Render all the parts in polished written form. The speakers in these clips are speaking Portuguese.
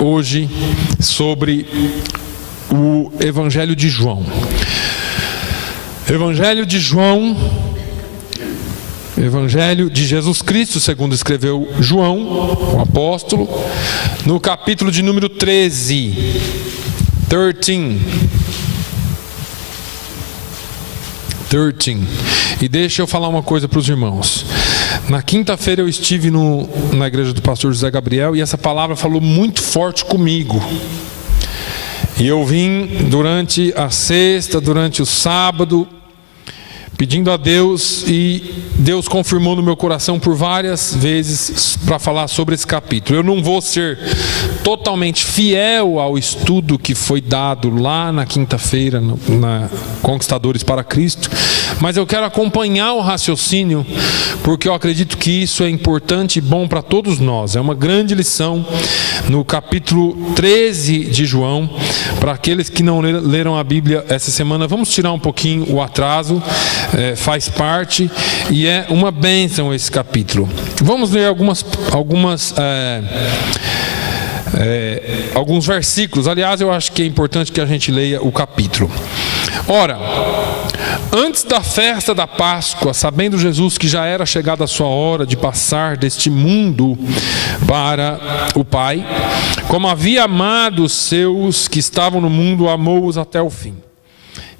hoje sobre o Evangelho de João. Evangelho de João, Evangelho de Jesus Cristo, segundo escreveu João, o apóstolo, no capítulo de número 13. E deixa eu falar uma coisa para os irmãos. Na quinta-feira eu estive na igreja do pastor José Gabriel e essa palavra falou muito forte comigo. E eu vim durante a sexta, durante o sábado, pedindo a Deus, e Deus confirmou no meu coração por várias vezes para falar sobre esse capítulo. Eu não vou ser totalmente fiel ao estudo que foi dado lá na quinta-feira na Conquistadores para Cristo, mas eu quero acompanhar o raciocínio, porque eu acredito que isso é importante e bom para todos nós. É uma grande lição no capítulo 13 de João. Para aqueles que não leram a Bíblia essa semana, vamos tirar um pouquinho o atraso. Faz parte e é uma bênção esse capítulo. Vamos ler alguns versículos. Aliás, eu acho que é importante que a gente leia o capítulo. Ora, antes da festa da Páscoa, sabendo Jesus que já era chegada a sua hora de passar deste mundo para o Pai, como havia amado os seus que estavam no mundo, amou-os até o fim.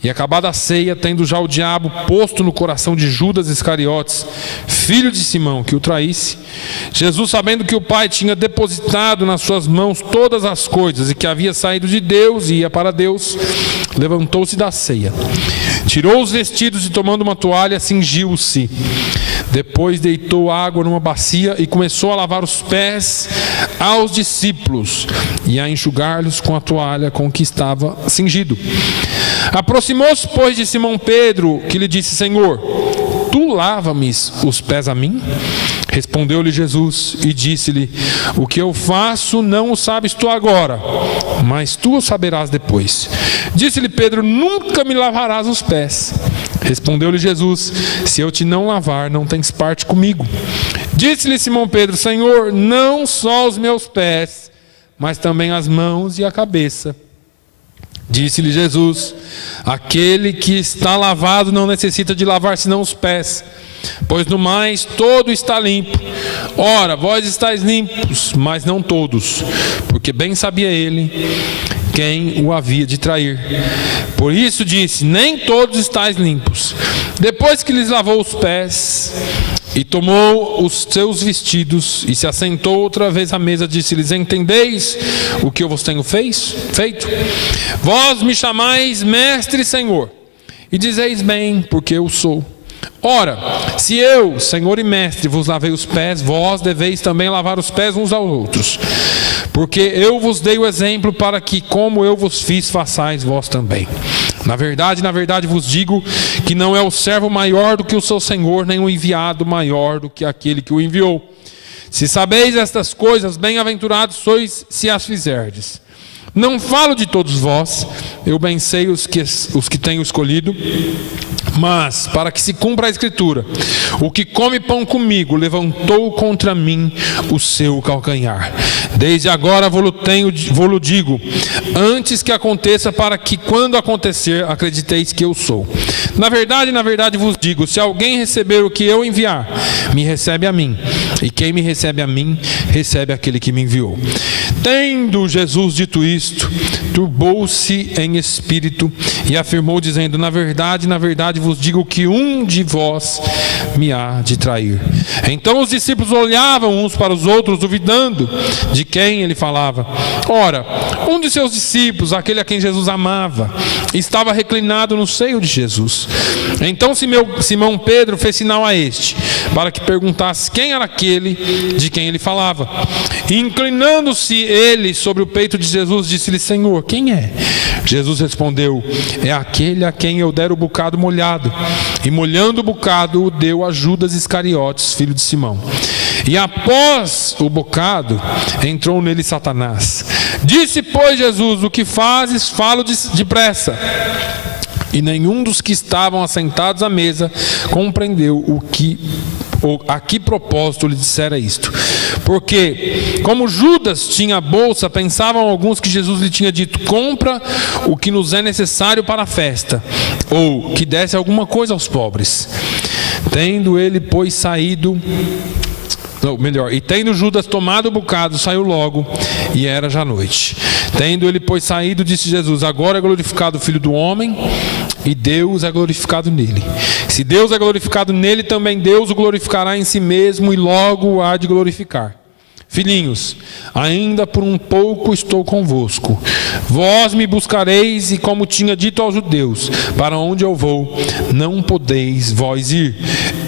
E acabada a ceia, tendo já o diabo posto no coração de Judas Iscariotes, filho de Simão, que o traísse, Jesus, sabendo que o Pai tinha depositado nas suas mãos todas as coisas e que havia saído de Deus e ia para Deus, levantou-se da ceia, tirou os vestidos e, tomando uma toalha, cingiu-se. Depois deitou água numa bacia e começou a lavar os pés aos discípulos e a enxugar-lhes com a toalha com que estava cingido. Aproximou-se, pois, de Simão Pedro, que lhe disse: Senhor, tu lava-me os pés a mim? Respondeu-lhe Jesus e disse-lhe: o que eu faço não o sabes tu agora, mas tu o saberás depois. Disse-lhe Pedro: nunca me lavarás os pés. Respondeu-lhe Jesus: se eu te não lavar, não tens parte comigo. Disse-lhe Simão Pedro: Senhor, não só os meus pés, mas também as mãos e a cabeça. Disse-lhe Jesus: aquele que está lavado não necessita de lavar senão os pés, pois no mais todo está limpo. Ora, vós estáis limpos, mas não todos, porque bem sabia ele quem o havia de trair. Por isso disse: nem todos estáis limpos. Depois que lhes lavou os pés e tomou os seus vestidos e se assentou outra vez à mesa, disse-lhes: entendeis o que eu vos tenho feito? Vós me chamais mestre e Senhor, e dizeis bem, porque eu sou. Ora, se eu, Senhor e mestre, vos lavei os pés, vós deveis também lavar os pés uns aos outros. Porque eu vos dei o exemplo para que, como eu vos fiz, façais vós também. Na verdade vos digo que não é o servo maior do que o seu senhor, nem o enviado maior do que aquele que o enviou. Se sabeis estas coisas, bem-aventurados sois se as fizerdes. Não falo de todos vós, eu bem sei os que tenho escolhido, mas para que se cumpra a Escritura: o que come pão comigo levantou contra mim o seu calcanhar. Desde agora vou-lo digo, antes que aconteça, para que quando acontecer acrediteis que eu sou. Na verdade vos digo: se alguém receber o que eu enviar, me recebe a mim, e quem me recebe a mim, recebe aquele que me enviou. Tendo Jesus dito isto, turbou-se em espírito e afirmou, dizendo: na verdade vos digo que um de vós me há de trair. Então os discípulos olhavam uns para os outros, duvidando de quem ele falava. Ora, um de seus discípulos, aquele a quem Jesus amava, estava reclinado no seio de Jesus. Então Simão Pedro fez sinal a este, para que perguntasse quem era aquele de quem ele falava. E inclinando-se ele sobre o peito de Jesus, disse-lhe: Senhor, quem é? Jesus respondeu: é aquele a quem eu der o bocado molhado. E molhando o bocado, o deu a Judas Iscariotes, filho de Simão. E após o bocado, entrou nele Satanás. Disse, pois, Jesus: o que fazes, falo depressa. E nenhum dos que estavam assentados à mesa compreendeu o que ou a que propósito lhe dissera isto. Porque, como Judas tinha a bolsa, pensavam alguns que Jesus lhe tinha dito: compra o que nos é necessário para a festa, ou que desse alguma coisa aos pobres. Tendo ele, pois, saído... E tendo Judas tomado o bocado, saiu logo, e era já noite. Tendo ele, pois, saído, disse Jesus: agora é glorificado o Filho do Homem, e Deus é glorificado nele. Se Deus é glorificado nele, também Deus o glorificará em si mesmo, e logo o há de glorificar. Filhinhos, ainda por um pouco estou convosco. Vós me buscareis, e como tinha dito aos judeus: para onde eu vou, não podeis vós ir.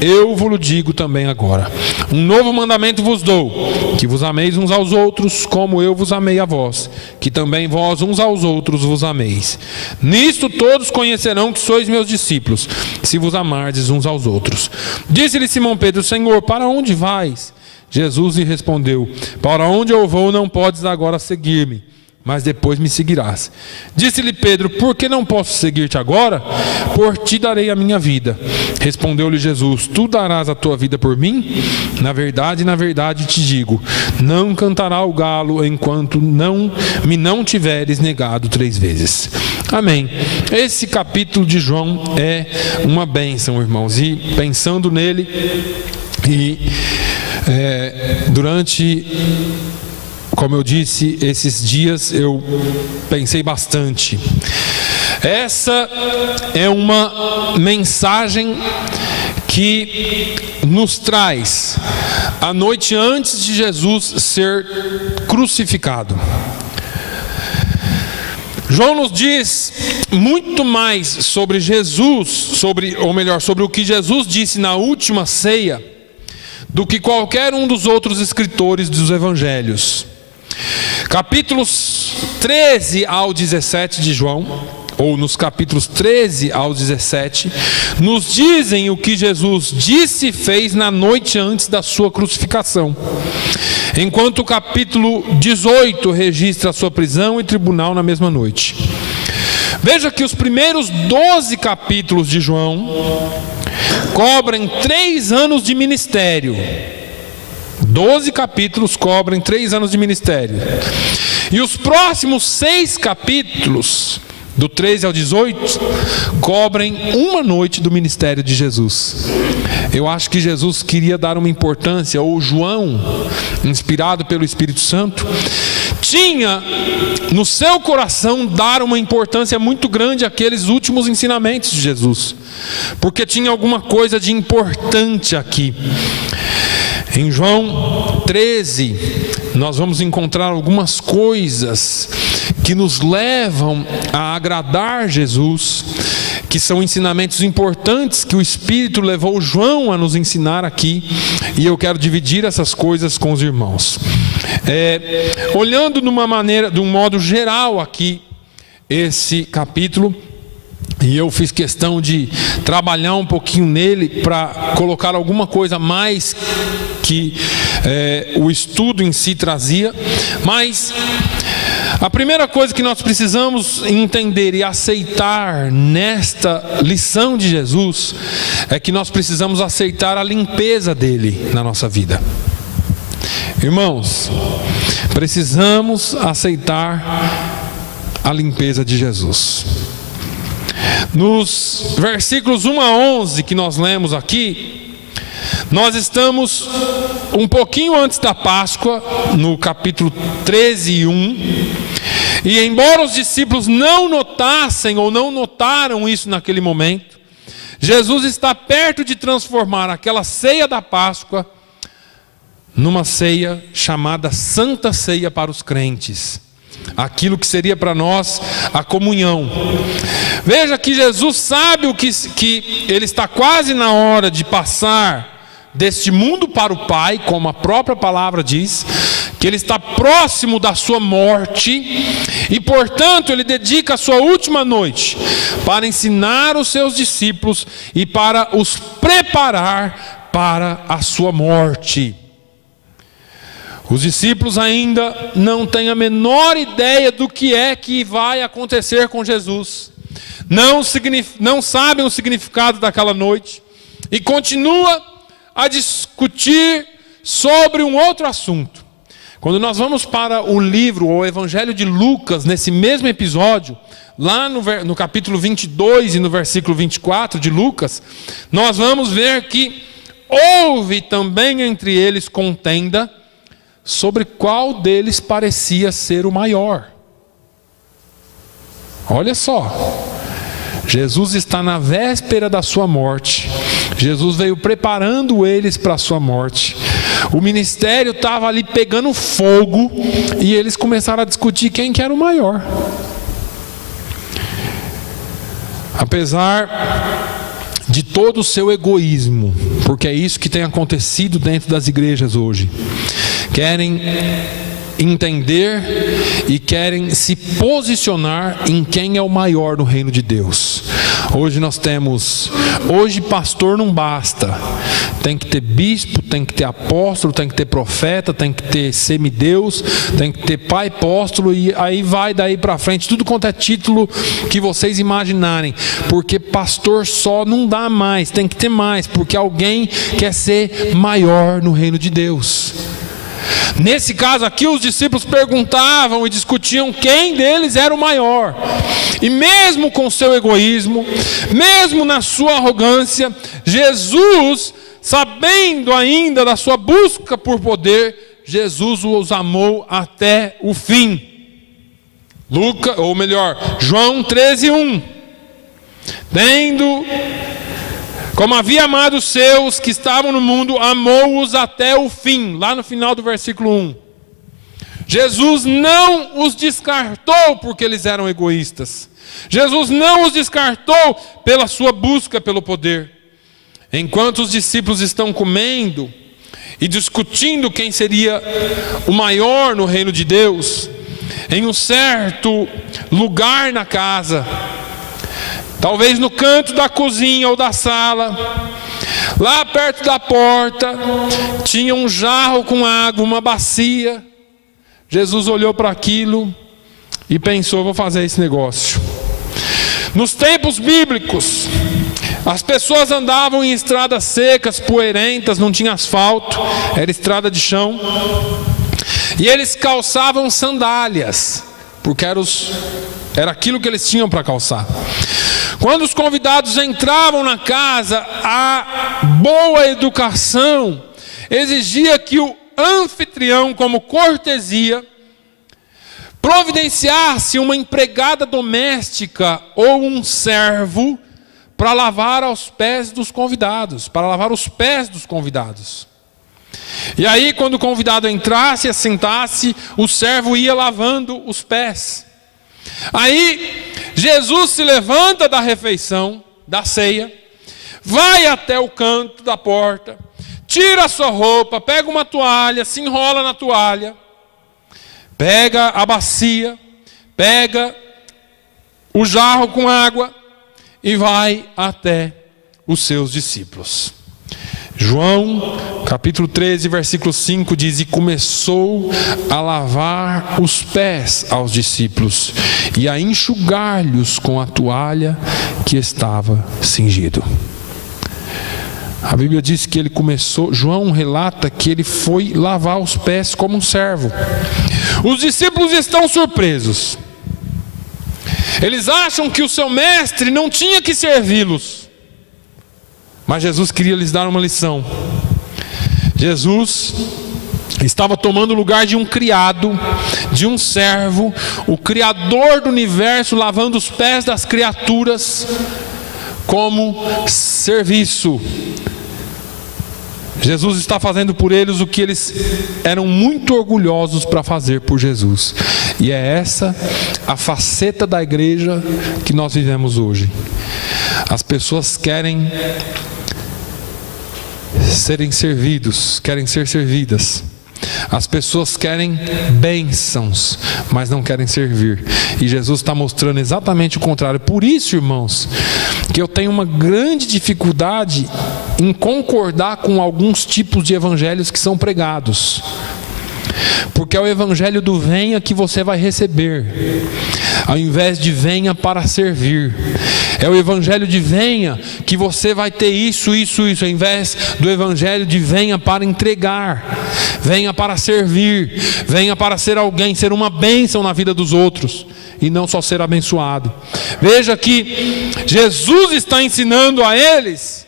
Eu vos digo também agora. Um novo mandamento vos dou: que vos ameis uns aos outros, como eu vos amei a vós, que também vós uns aos outros vos ameis. Nisto todos conhecerão que sois meus discípulos, se vos amardes uns aos outros. Disse-lhe Simão Pedro: Senhor, para onde vais? Jesus lhe respondeu: para onde eu vou não podes agora seguir-me, mas depois me seguirás. Disse-lhe Pedro: por que não posso seguir-te agora? Por ti darei a minha vida. Respondeu-lhe Jesus: tu darás a tua vida por mim? Na verdade te digo, não cantará o galo enquanto não tiveres negado 3 vezes. Amém. Esse capítulo de João é uma bênção, irmãos, e pensando nele durante, como eu disse, esses dias eu pensei bastante. Essa é uma mensagem que nos traz a noite antes de Jesus ser crucificado. João nos diz muito mais sobre Jesus, sobre o que Jesus disse na última ceia, do que qualquer um dos outros escritores dos evangelhos. Capítulos 13 ao 17 de João, ou nos capítulos 13 ao 17, nos dizem o que Jesus disse e fez na noite antes da sua crucificação, enquanto o capítulo 18 registra a sua prisão e tribunal na mesma noite. Veja que os primeiros 12 capítulos de João cobrem 3 anos de ministério. 12 capítulos cobrem 3 anos de ministério. E os próximos 6 capítulos, do 13 ao 18, cobrem uma noite do ministério de Jesus. Eu acho que Jesus queria dar uma importância, ou João, inspirado pelo Espírito Santo, tinha no seu coração dar uma importância muito grande àqueles últimos ensinamentos de Jesus, porque tinha alguma coisa de importante aqui. Em João 13, nós vamos encontrar algumas coisas que nos levam a agradar Jesus, que são ensinamentos importantes que o Espírito levou João a nos ensinar aqui, e eu quero dividir essas coisas com os irmãos. Olhando de um modo geral aqui, esse capítulo, e eu fiz questão de trabalhar um pouquinho nele para colocar alguma coisa mais que o estudo em si trazia. Mas a primeira coisa que nós precisamos entender e aceitar nesta lição de Jesus é que nós precisamos aceitar a limpeza dele na nossa vida. Irmãos, precisamos aceitar a limpeza de Jesus. Nos versículos 1 a 11 que nós lemos aqui, nós estamos um pouquinho antes da Páscoa, no capítulo 13 e 1, e embora os discípulos não notassem ou não notaram isso naquele momento, Jesus está perto de transformar aquela ceia da Páscoa numa ceia chamada Santa Ceia para os crentes, aquilo que seria para nós a comunhão. Veja que Jesus sabe que ele está quase na hora de passar deste mundo para o Pai, como a própria palavra diz, que ele está próximo da sua morte, e portanto ele dedica a sua última noite para ensinar os seus discípulos e para os preparar para a sua morte. Os discípulos ainda não têm a menor ideia do que é que vai acontecer com Jesus. Não sabem o significado daquela noite. E continua a discutir sobre um outro assunto. Quando nós vamos para o livro, ou o Evangelho de Lucas, nesse mesmo episódio, lá no capítulo 22 e no versículo 24 de Lucas, nós vamos ver que houve também entre eles contenda sobre qual deles parecia ser o maior. Olha só, Jesus está na véspera da sua morte. Jesus veio preparando eles para a sua morte. O ministério estava ali pegando fogo e eles começaram a discutir quem que era o maior. Apesar de todo o seu egoísmo, porque é isso que tem acontecido dentro das igrejas hoje, querem entender e querem se posicionar em quem é o maior no reino de Deus. Hoje pastor não basta, tem que ter bispo, tem que ter apóstolo, tem que ter profeta, tem que ter semideus, tem que ter pai apóstolo, e aí vai daí para frente, tudo quanto é título que vocês imaginarem, porque pastor só não dá mais, tem que ter mais, porque alguém quer ser maior no reino de Deus. Nesse caso aqui, os discípulos perguntavam e discutiam quem deles era o maior. E mesmo com seu egoísmo, mesmo na sua arrogância, Jesus, sabendo ainda da sua busca por poder, Jesus os amou até o fim. João 13:1. Como havia amado os seus que estavam no mundo, amou-os até o fim. Lá no final do versículo 1. Jesus não os descartou porque eles eram egoístas. Jesus não os descartou pela sua busca pelo poder. Enquanto os discípulos estão comendo e discutindo quem seria o maior no reino de Deus, em um certo lugar na casa, talvez no canto da cozinha ou da sala, lá perto da porta, tinha um jarro com água, uma bacia. Jesus olhou para aquilo e pensou: vou fazer esse negócio. Nos tempos bíblicos, as pessoas andavam em estradas secas, poeirentas, não tinha asfalto, era estrada de chão. E eles calçavam sandálias, porque era aquilo que eles tinham para calçar. Quando os convidados entravam na casa, a boa educação exigia que o anfitrião, como cortesia, providenciasse uma empregada doméstica ou um servo para lavar os pés dos convidados. E aí, quando o convidado entrasse e assentasse, o servo ia lavando os pés. Aí Jesus se levanta da refeição, da ceia, vai até o canto da porta, tira a sua roupa, pega uma toalha, se enrola na toalha, pega a bacia, pega o jarro com água e vai até os seus discípulos. João capítulo 13, versículo 5 diz: e começou a lavar os pés aos discípulos e a enxugar-lhes com a toalha que estava cingido. A Bíblia diz que ele começou, João relata que ele foi lavar os pés como um servo. Os discípulos estão surpresos. Eles acham que o seu mestre não tinha que servi-los. Mas Jesus queria lhes dar uma lição. Jesus estava tomando o lugar de um criado, de um servo, o Criador do universo, lavando os pés das criaturas como serviço. Jesus está fazendo por eles o que eles eram muito orgulhosos para fazer por Jesus. E é essa a faceta da igreja que nós vivemos hoje. As pessoas querem serem servidos, querem ser servidas. As pessoas querem bênçãos, mas não querem servir. E Jesus está mostrando exatamente o contrário. Por isso, irmãos, que eu tenho uma grande dificuldade em concordar com alguns tipos de evangelhos que são pregados. Porque é o evangelho do venha que você vai receber, ao invés de venha para servir. É o evangelho de venha, que você vai ter isso, ao invés do evangelho de venha para entregar, venha para servir, venha para ser alguém, ser uma bênção na vida dos outros, e não só ser abençoado. Veja que Jesus está ensinando a eles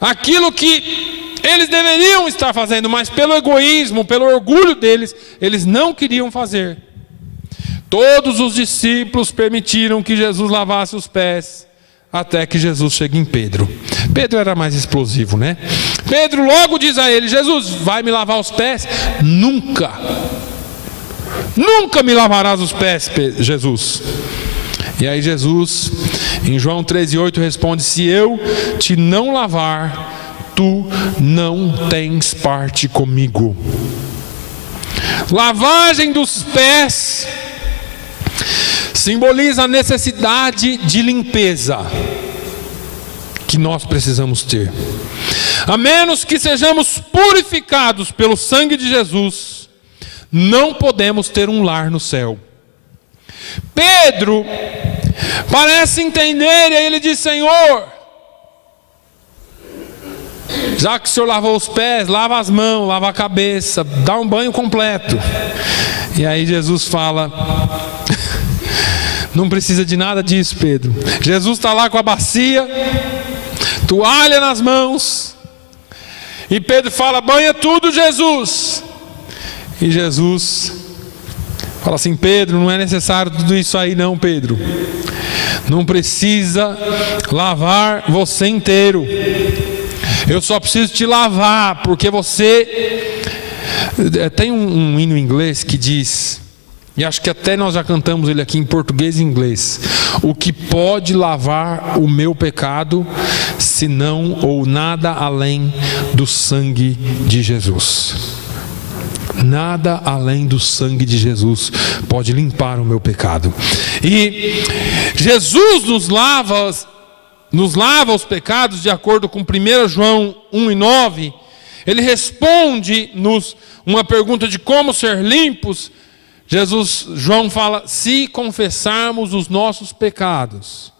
aquilo que eles deveriam estar fazendo, mas pelo egoísmo, pelo orgulho deles, eles não queriam fazer. Todos os discípulos permitiram que Jesus lavasse os pés, até que Jesus chega em Pedro. Pedro era mais explosivo, né? Pedro logo diz a ele: Jesus, vai me lavar os pés? Nunca me lavarás os pés, Jesus. E aí Jesus, em João 13:8, responde: se eu te não lavar, tu não tens parte comigo. Lavagem dos pés simboliza a necessidade de limpeza que nós precisamos ter. A menos que sejamos purificados pelo sangue de Jesus, não podemos ter um lar no céu. Pedro parece entender, e aí ele diz: Senhor, já que o Senhor lavou os pés, lava as mãos, lava a cabeça, dá um banho completo. E aí Jesus fala: não precisa de nada disso, Pedro. Jesus está lá com a bacia, toalha nas mãos, e Pedro fala: banha tudo, Jesus. E Jesus fala assim: Pedro, não é necessário tudo isso aí não, Pedro. Não precisa lavar você inteiro. Eu só preciso te lavar, porque você... Tem um hino em inglês que diz, e acho que até nós já cantamos ele aqui em português e inglês: o que pode lavar o meu pecado, senão ou nada além do sangue de Jesus. Nada além do sangue de Jesus pode limpar o meu pecado. E Jesus nos lava os pecados, de acordo com 1 João 1:9. Ele responde-nos uma pergunta de como ser limpos. João fala: se confessarmos os nossos pecados,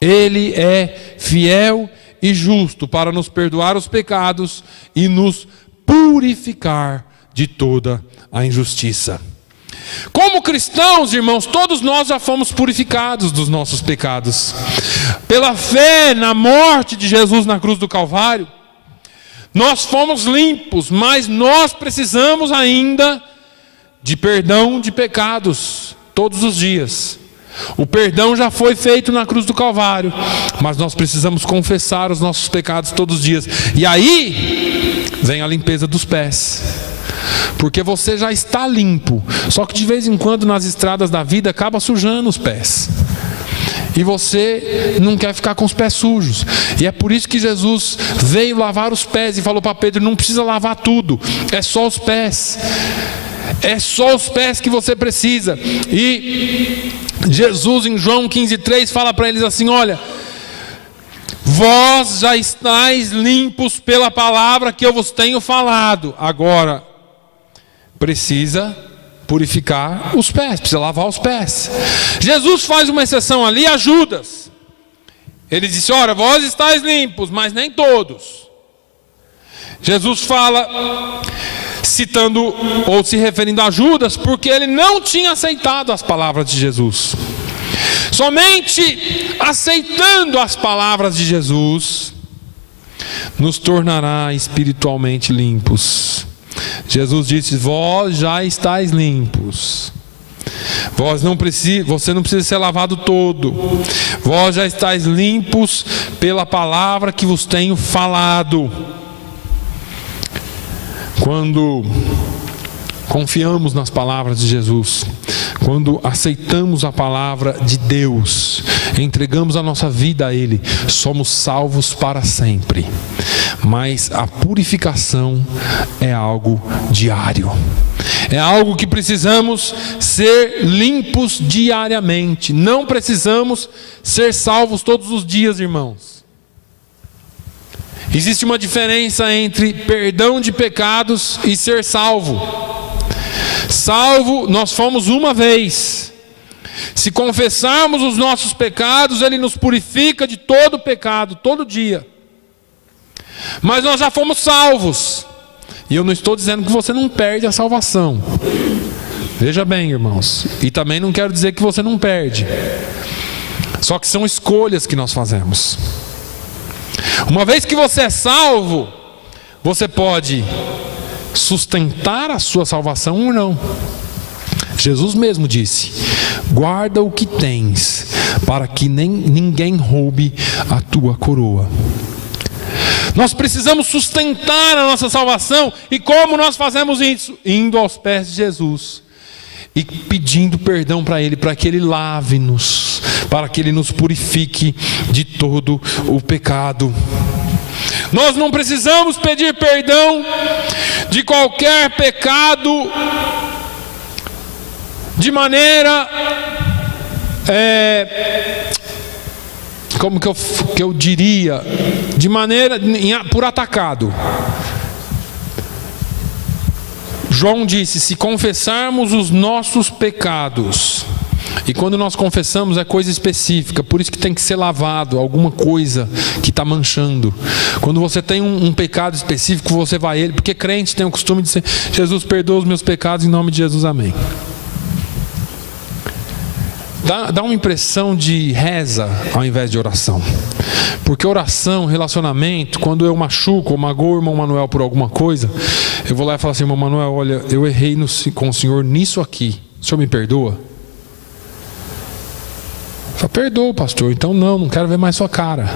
Ele é fiel e justo para nos perdoar os pecados e nos purificar de toda a injustiça. Como cristãos, irmãos, todos nós já fomos purificados dos nossos pecados. Pela fé na morte de Jesus na cruz do Calvário, nós fomos limpos, mas nós precisamos ainda de perdão de pecados todos os dias. O perdão já foi feito na cruz do Calvário, mas nós precisamos confessar os nossos pecados todos os dias. E aí vem a limpeza dos pés, porque você já está limpo, só que de vez em quando nas estradas da vida acaba sujando os pés, e você não quer ficar com os pés sujos. E é por isso que Jesus veio lavar os pés e falou para Pedro: não precisa lavar tudo, é só os pés. É só os pés que você precisa. E Jesus em João 15:3 fala para eles assim: olha, vós já estáis limpos pela palavra que eu vos tenho falado. Agora precisa purificar os pés, precisa lavar os pés. Jesus faz uma exceção ali a Judas. Ele disse: olha, vós estáis limpos, mas nem todos. Jesus fala, citando ou se referindo a Judas, porque ele não tinha aceitado as palavras de Jesus. Somente aceitando as palavras de Jesus nos tornará espiritualmente limpos. Jesus disse: vós já estáis limpos. Você não precisa ser lavado todo. Vós já estáis limpos pela palavra que vos tenho falado. Quando confiamos nas palavras de Jesus, quando aceitamos a palavra de Deus, entregamos a nossa vida a Ele, somos salvos para sempre. Mas a purificação é algo diário, é algo que precisamos ser limpos diariamente. Não precisamos ser salvos todos os dias, irmãos. Existe uma diferença entre perdão de pecados e ser salvo. Salvo, nós fomos uma vez. Se confessarmos os nossos pecados, Ele nos purifica de todo pecado, todo dia. Mas nós já fomos salvos. E eu não estou dizendo que você não perde a salvação. Veja bem, irmãos. E também não quero dizer que você não perde. Só que são escolhas que nós fazemos. Uma vez que você é salvo, você pode sustentar a sua salvação ou não. Jesus mesmo disse: guarda o que tens, para que ninguém roube a tua coroa. Nós precisamos sustentar a nossa salvação. E como nós fazemos isso? Indo aos pés de Jesus e pedindo perdão para Ele, para que Ele lave-nos, para que Ele nos purifique de todo o pecado. Nós não precisamos pedir perdão de qualquer pecado de maneira como que eu diria, de maneira por atacado. João disse: se confessarmos os nossos pecados, e quando nós confessamos é coisa específica, por isso que tem que ser lavado, alguma coisa que está manchando. Quando você tem um pecado específico, você vai a Ele, porque crente tem o costume de dizer: Jesus, perdoa os meus pecados em nome de Jesus, amém. Dá uma impressão de reza ao invés de oração. Porque oração, relacionamento, quando eu machuco ou magoo o irmão Manuel por alguma coisa, eu vou lá e falo assim: irmão Manuel, olha, eu errei com o senhor nisso aqui, o senhor me perdoa? Eu falo: perdoa, pastor. Então não quero ver mais sua cara.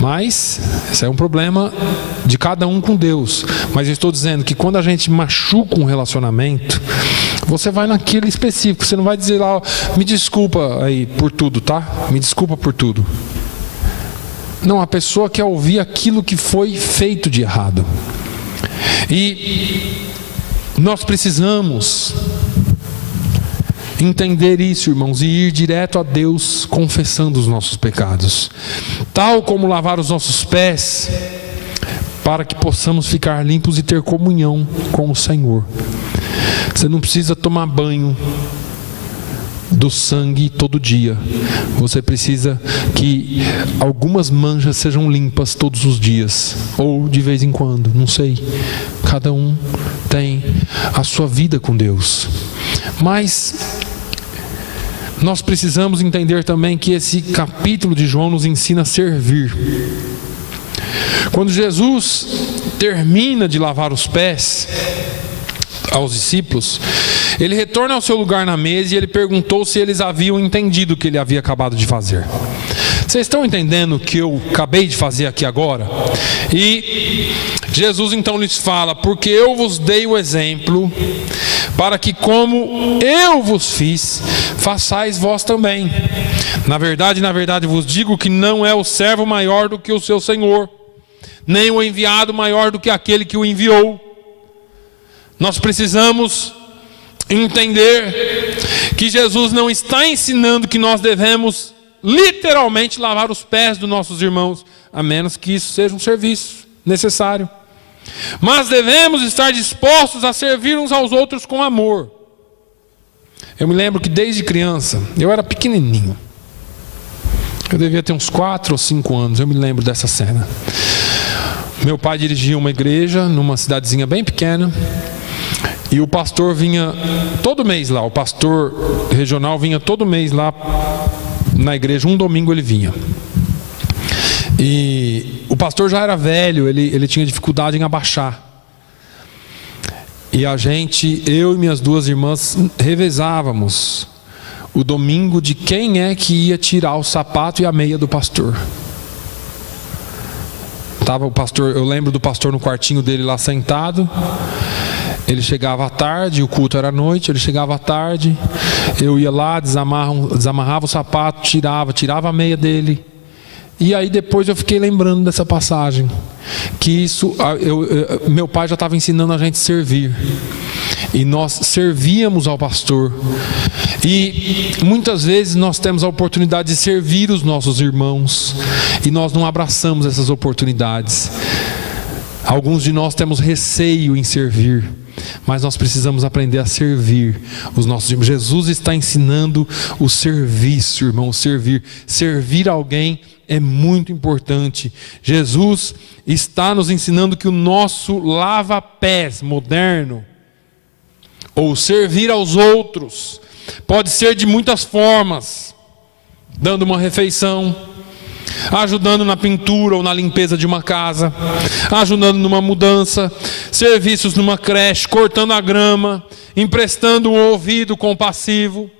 Mas esse é um problema de cada um com Deus. Mas eu estou dizendo que quando a gente machuca um relacionamento, você vai naquele específico. Você não vai dizer lá: me desculpa aí por tudo, tá? Me desculpa por tudo. Não, a pessoa quer ouvir aquilo que foi feito de errado. E nós precisamos entender isso, irmãos, e ir direto a Deus confessando os nossos pecados, tal como lavar os nossos pés, para que possamos ficar limpos e ter comunhão com o Senhor. Você não precisa tomar banho do sangue todo dia. Você precisa que algumas manchas sejam limpas todos os dias, ou de vez em quando, não sei. Cada um tem a sua vida com Deus. Mas nós precisamos entender também que esse capítulo de João nos ensina a servir. Quando Jesus termina de lavar os pés aos discípulos, ele retorna ao seu lugar na mesa e ele perguntou se eles haviam entendido o que ele havia acabado de fazer. Vocês estão entendendo o que eu acabei de fazer aqui agora? E Jesus então lhes fala: porque eu vos dei o exemplo, para que como eu vos fiz, façais vós também. Na verdade vos digo que não é o servo maior do que o seu senhor, nem o enviado maior do que aquele que o enviou. Nós precisamos entender que Jesus não está ensinando que nós devemos literalmente lavar os pés dos nossos irmãos, a menos que isso seja um serviço necessário. Mas devemos estar dispostos a servir uns aos outros com amor. Eu me lembro que desde criança, eu era pequenininho, eu devia ter uns 4 ou 5 anos, eu me lembro dessa cena. Meu pai dirigia uma igreja numa cidadezinha bem pequena, e o pastor vinha todo mês lá, o pastor regional vinha todo mês lá na igreja, um domingo ele vinha. E o pastor já era velho, ele tinha dificuldade em abaixar. E eu e minhas 2 irmãs revezávamos o domingo de quem é que ia tirar o sapato e a meia do pastor. Tava o pastor, eu lembro do pastor no quartinho dele lá sentado. Ele chegava à tarde, o culto era à noite, ele chegava à tarde, eu ia lá, desamarrava o sapato, tirava a meia dele. E aí depois eu fiquei lembrando dessa passagem, que isso, meu pai já estava ensinando a gente a servir, e nós servíamos ao pastor. E muitas vezes nós temos a oportunidade de servir os nossos irmãos, e nós não abraçamos essas oportunidades. Alguns de nós temos receio em servir, mas nós precisamos aprender a servir os nossos irmãos. Jesus está ensinando o serviço, irmão, servir alguém é muito importante. Jesus está nos ensinando que o nosso lava-pés moderno, ou servir aos outros, pode ser de muitas formas: dando uma refeição, ajudando na pintura ou na limpeza de uma casa, ajudando numa mudança, serviços numa creche, cortando a grama, emprestando um ouvido compassivo,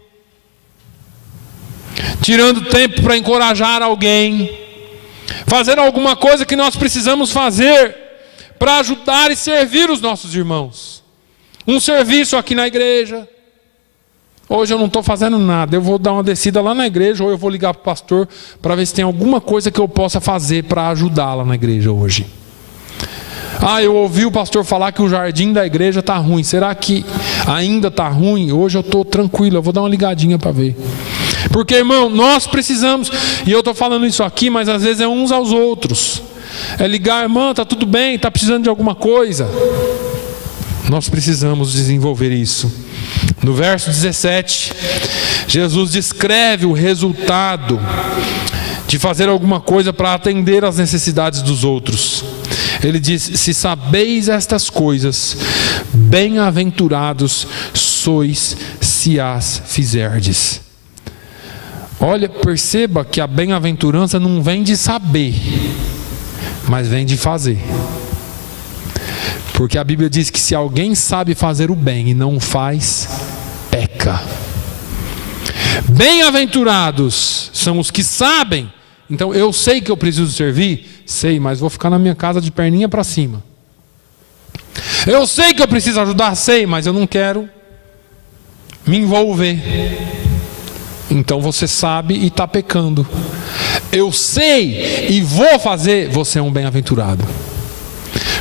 tirando tempo para encorajar alguém, fazendo alguma coisa que nós precisamos fazer para ajudar e servir os nossos irmãos. Um serviço aqui na igreja. Hoje eu não estou fazendo nada, eu vou dar uma descida lá na igreja, ou eu vou ligar para o pastor para ver se tem alguma coisa que eu possa fazer para ajudá-la na igreja hoje. Eu ouvi o pastor falar que o jardim da igreja está ruim. Será que ainda está ruim? Hoje eu estou tranquilo, eu vou dar uma ligadinha para ver. Porque, irmão, nós precisamos, e eu estou falando isso aqui, mas às vezes é uns aos outros. É ligar: irmã, está tudo bem? Está precisando de alguma coisa? Nós precisamos desenvolver isso. No verso 17, Jesus descreve o resultado de fazer alguma coisa para atender às necessidades dos outros. Ele diz: se sabeis estas coisas, bem-aventurados sois se as fizerdes. Olha, perceba que a bem-aventurança não vem de saber, mas vem de fazer. Porque a Bíblia diz que se alguém sabe fazer o bem e não faz, peca. Bem-aventurados são os que sabem. Então, eu sei que eu preciso servir, sei, mas vou ficar na minha casa de perninha para cima. Eu sei que eu preciso ajudar, sei, mas eu não quero me envolver. Então você sabe e está pecando. Eu sei e vou fazer, você é um bem-aventurado.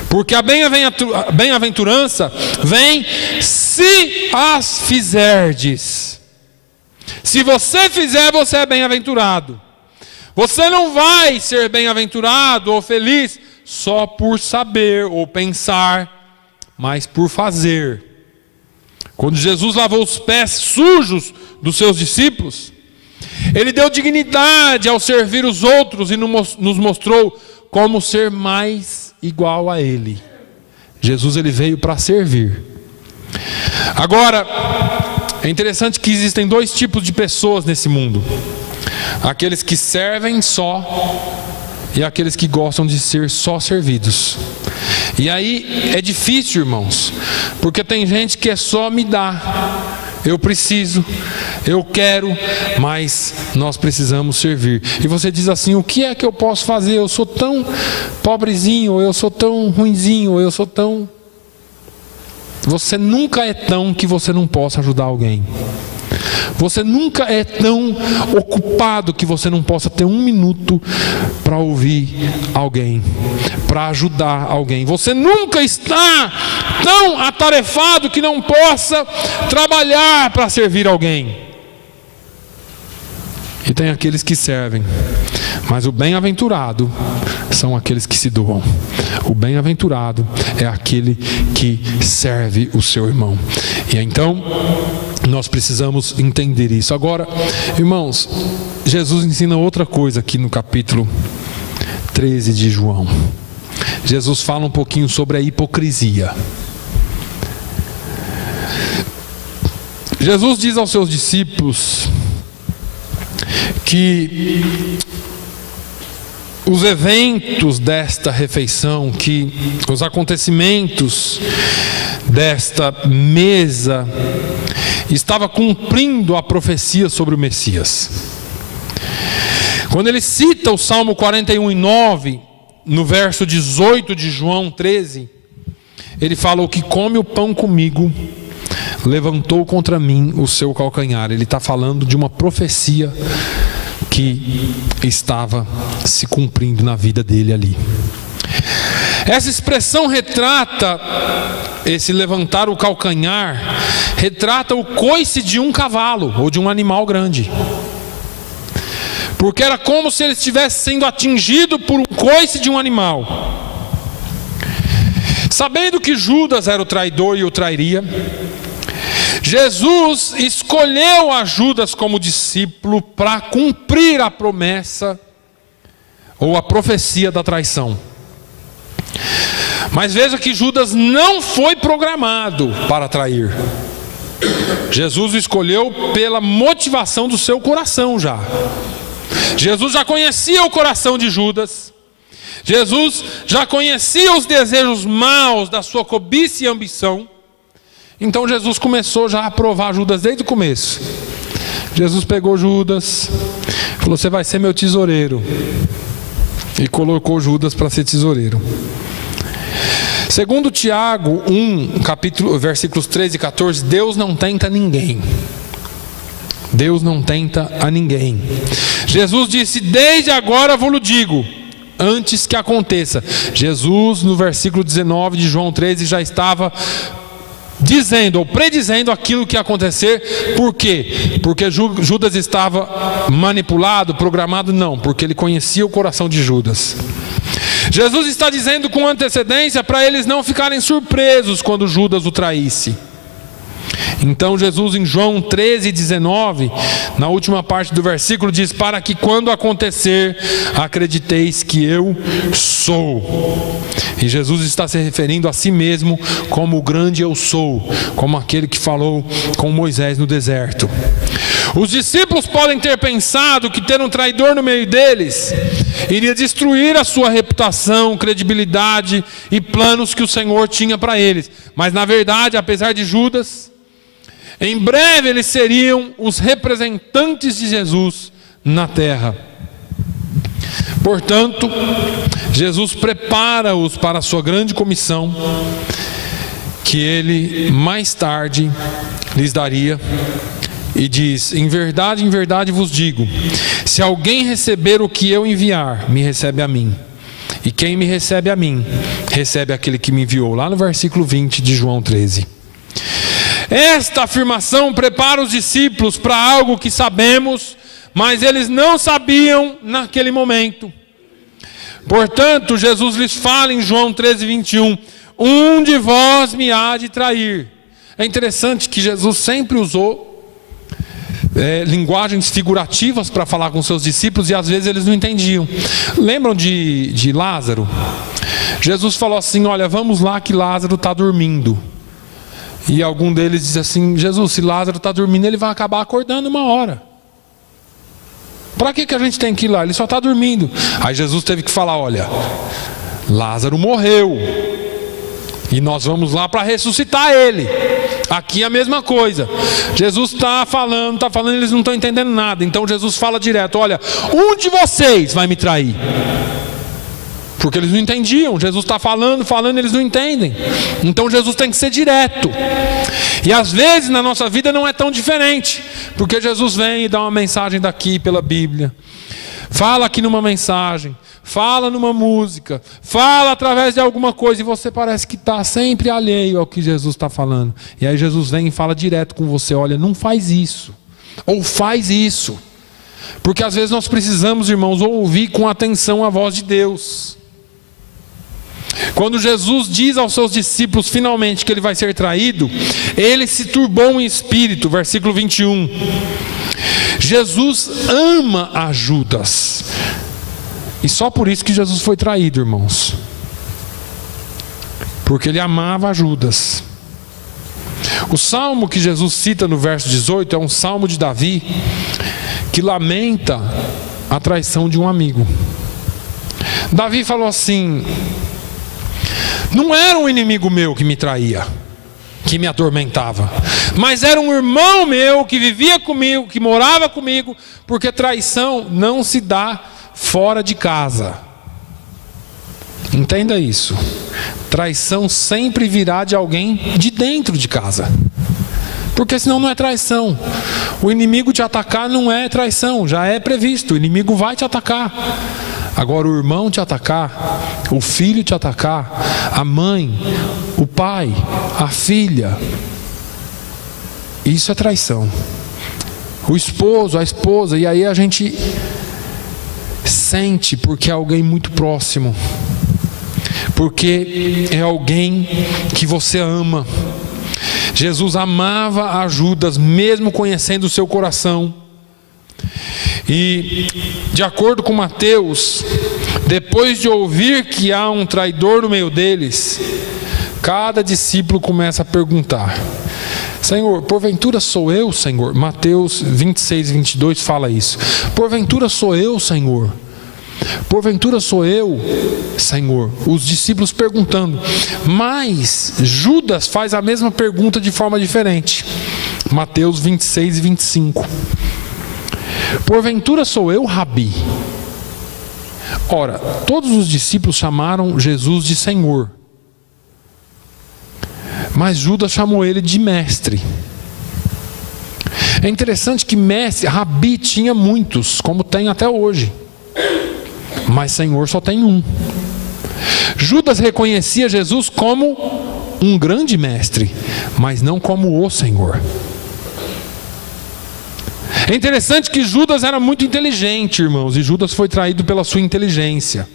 Porque a bem-aventurança vem se as fizerdes. Se você fizer, você é bem-aventurado. Você não vai ser bem-aventurado ou feliz só por saber ou pensar, mas por fazer. Quando Jesus lavou os pés sujos dos seus discípulos, Ele deu dignidade ao servir os outros e nos mostrou como ser mais igual a Ele. Jesus, Ele veio para servir. Agora, é interessante que existem dois tipos de pessoas nesse mundo: aqueles que servem só e aqueles que gostam de ser só servidos. E aí é difícil, irmãos, porque tem gente que é só me dar. Eu preciso, eu quero, mas nós precisamos servir. E você diz assim: o que é que eu posso fazer? Eu sou tão pobrezinho, ou eu sou tão ruinzinho, ou eu sou tão... Você nunca é tão que você não possa ajudar alguém. Você nunca é tão ocupado que você não possa ter um minuto para ouvir alguém, para ajudar alguém. Você nunca está tão atarefado que não possa trabalhar para servir alguém. E tem aqueles que servem, mas o bem-aventurado são aqueles que se doam. O bem-aventurado é aquele que serve o seu irmão. E então nós precisamos entender isso. Agora, irmãos, Jesus ensina outra coisa aqui no capítulo 13 de João. Jesus fala um pouquinho sobre a hipocrisia. Jesus diz aos seus discípulos que os eventos desta refeição, que os acontecimentos desta mesa estava cumprindo a profecia sobre o Messias. Quando ele cita o Salmo 41:9, no verso 18 de João 13, ele fala: o que come o pão comigo levantou contra mim o seu calcanhar. Ele está falando de uma profecia que estava se cumprindo na vida dele ali. Essa expressão retrata, esse levantar o calcanhar, retrata o coice de um cavalo ou de um animal grande. Porque era como se ele estivesse sendo atingido por um coice de um animal. Sabendo que Judas era o traidor e o trairia, Jesus escolheu a Judas como discípulo para cumprir a promessa ou a profecia da traição. Mas veja que Judas não foi programado para trair. Jesus o escolheu pela motivação do seu coração já. Jesus já conhecia o coração de Judas. Jesus já conhecia os desejos maus da sua cobiça e ambição. Então Jesus começou já a provar Judas desde o começo. Jesus pegou Judas, falou: você vai ser meu tesoureiro. E colocou Judas para ser tesoureiro. Segundo Tiago 1, versículos 13 e 14, Deus não tenta ninguém. Deus não tenta a ninguém. Jesus disse: desde agora vou-lhe digo, antes que aconteça. Jesus, no versículo 19 de João 13, já estava dizendo ou predizendo aquilo que ia acontecer. Por quê? Porque Judas estava manipulado, programado? Não, porque ele conhecia o coração de Judas. Jesus está dizendo com antecedência para eles não ficarem surpresos quando Judas o traísse. Então Jesus, em João 13:19, na última parte do versículo, diz: para que quando acontecer, acrediteis que eu sou. E Jesus está se referindo a si mesmo como o grande eu sou, como aquele que falou com Moisés no deserto. Os discípulos podem ter pensado que ter um traidor no meio deles iria destruir a sua reputação, credibilidade e planos que o Senhor tinha para eles. Mas na verdade, apesar de Judas, em breve eles seriam os representantes de Jesus na terra. Portanto, Jesus prepara-os para a sua grande comissão, que ele mais tarde lhes daria, e diz: em verdade vos digo, se alguém receber o que eu enviar, me recebe a mim. E quem me recebe a mim, recebe aquele que me enviou. Lá no versículo 20 de João 13. Esta afirmação prepara os discípulos para algo que sabemos, mas eles não sabiam naquele momento. Portanto, Jesus lhes fala em João 13:21, um de vós me há de trair. É interessante que Jesus sempre usou linguagens figurativas para falar com seus discípulos, e às vezes eles não entendiam. Lembram de Lázaro? Jesus falou assim: olha, vamos lá que Lázaro está dormindo. E algum deles diz assim: Jesus, se Lázaro está dormindo, ele vai acabar acordando uma hora. Para que a gente tem que ir lá? Ele só está dormindo. Aí Jesus teve que falar: olha, Lázaro morreu, e nós vamos lá para ressuscitar ele. Aqui é a mesma coisa. Jesus está falando, eles não estão entendendo nada. Então Jesus fala direto: olha, um de vocês vai me trair. Porque eles não entendiam. Jesus está falando, eles não entendem. Então Jesus tem que ser direto. E às vezes na nossa vida não é tão diferente, porque Jesus vem e dá uma mensagem daqui pela Bíblia, fala aqui numa mensagem, fala numa música, fala através de alguma coisa, e você parece que está sempre alheio ao que Jesus está falando. E aí Jesus vem e fala direto com você: olha, não faz isso, ou faz isso. Porque às vezes nós precisamos, irmãos, ouvir com atenção a voz de Deus. Quando Jesus diz aos seus discípulos finalmente que ele vai ser traído, ele se turbou em espírito, versículo 21. Jesus ama a Judas, e só por isso que Jesus foi traído, irmãos, porque ele amava a Judas. O salmo que Jesus cita no verso 18 é um salmo de Davi, que lamenta a traição de um amigo. Davi falou assim: não era um inimigo meu que me traía, que me atormentava, mas era um irmão meu que vivia comigo, que morava comigo, porque traição não se dá fora de casa. Entenda isso. Traição sempre virá de alguém de dentro de casa, porque senão não é traição. O inimigo te atacar não é traição, já é previsto. O inimigo vai te atacar. Agora, o irmão te atacar, o filho te atacar, a mãe, o pai, a filha, isso é traição. O esposo, a esposa, e aí a gente sente porque é alguém muito próximo. porque é alguém que você ama. Jesus amava a Judas, mesmo conhecendo o seu coração. E, de acordo com Mateus, depois de ouvir que há um traidor no meio deles, cada discípulo começa a perguntar: Senhor, porventura sou eu, Senhor? Mateus 26, 22 fala isso. Porventura sou eu, Senhor? Porventura sou eu, Senhor? Os discípulos perguntando. Mas Judas faz a mesma pergunta de forma diferente. Mateus 26 e 25. Porventura sou eu, Rabi? Ora, todos os discípulos chamaram Jesus de Senhor, mas Judas chamou ele de mestre. É interessante que mestre, Rabi, tinha muitos, como tem até hoje, mas Senhor só tem um. Judas reconhecia Jesus como um grande mestre, mas não como o Senhor. É interessante que Judas era muito inteligente, irmãos, e Judas foi traído pela sua inteligência.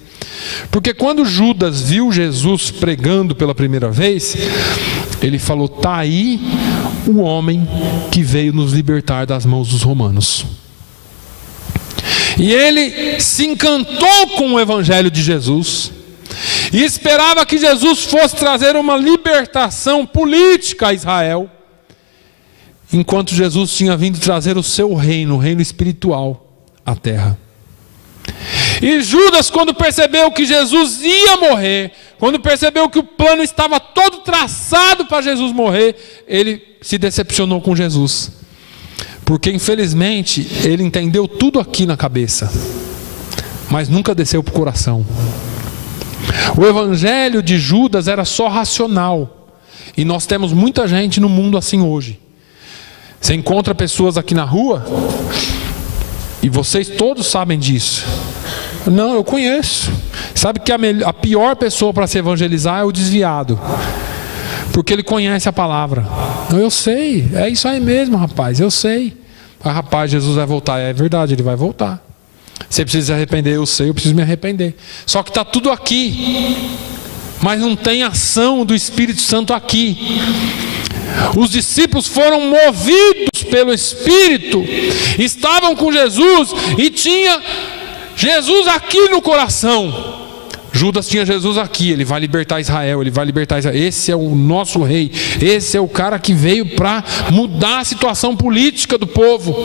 Porque quando Judas viu Jesus pregando pela primeira vez, ele falou: está aí o homem que veio nos libertar das mãos dos romanos. E ele se encantou com o evangelho de Jesus e esperava que Jesus fosse trazer uma libertação política a Israel, enquanto Jesus tinha vindo trazer o seu reino, o reino espiritual, à terra. E Judas, quando percebeu que Jesus ia morrer, quando percebeu que o plano estava todo traçado para Jesus morrer, ele se decepcionou com Jesus, porque infelizmente ele entendeu tudo aqui na cabeça, mas nunca desceu para o coração. O evangelho de Judas era só racional, e nós temos muita gente no mundo assim hoje. Você encontra pessoas aqui na rua, e vocês todos sabem disso. Não, eu conheço. Sabe que a pior pessoa para se evangelizar é o desviado, porque ele conhece a palavra. Não, eu sei, é isso aí mesmo, rapaz, eu sei. Mas, rapaz, Jesus vai voltar. É verdade, ele vai voltar. Você precisa se arrepender, eu sei, eu preciso me arrepender. Só que está tudo aqui, mas não tem ação do Espírito Santo aqui. Os discípulos foram movidos pelo Espírito, estavam com Jesus e tinha Jesus aqui no coração. Judas tinha Jesus aqui, ele vai libertar Israel, ele vai libertar Israel. Esse é o nosso rei, esse é o cara que veio para mudar a situação política do povo.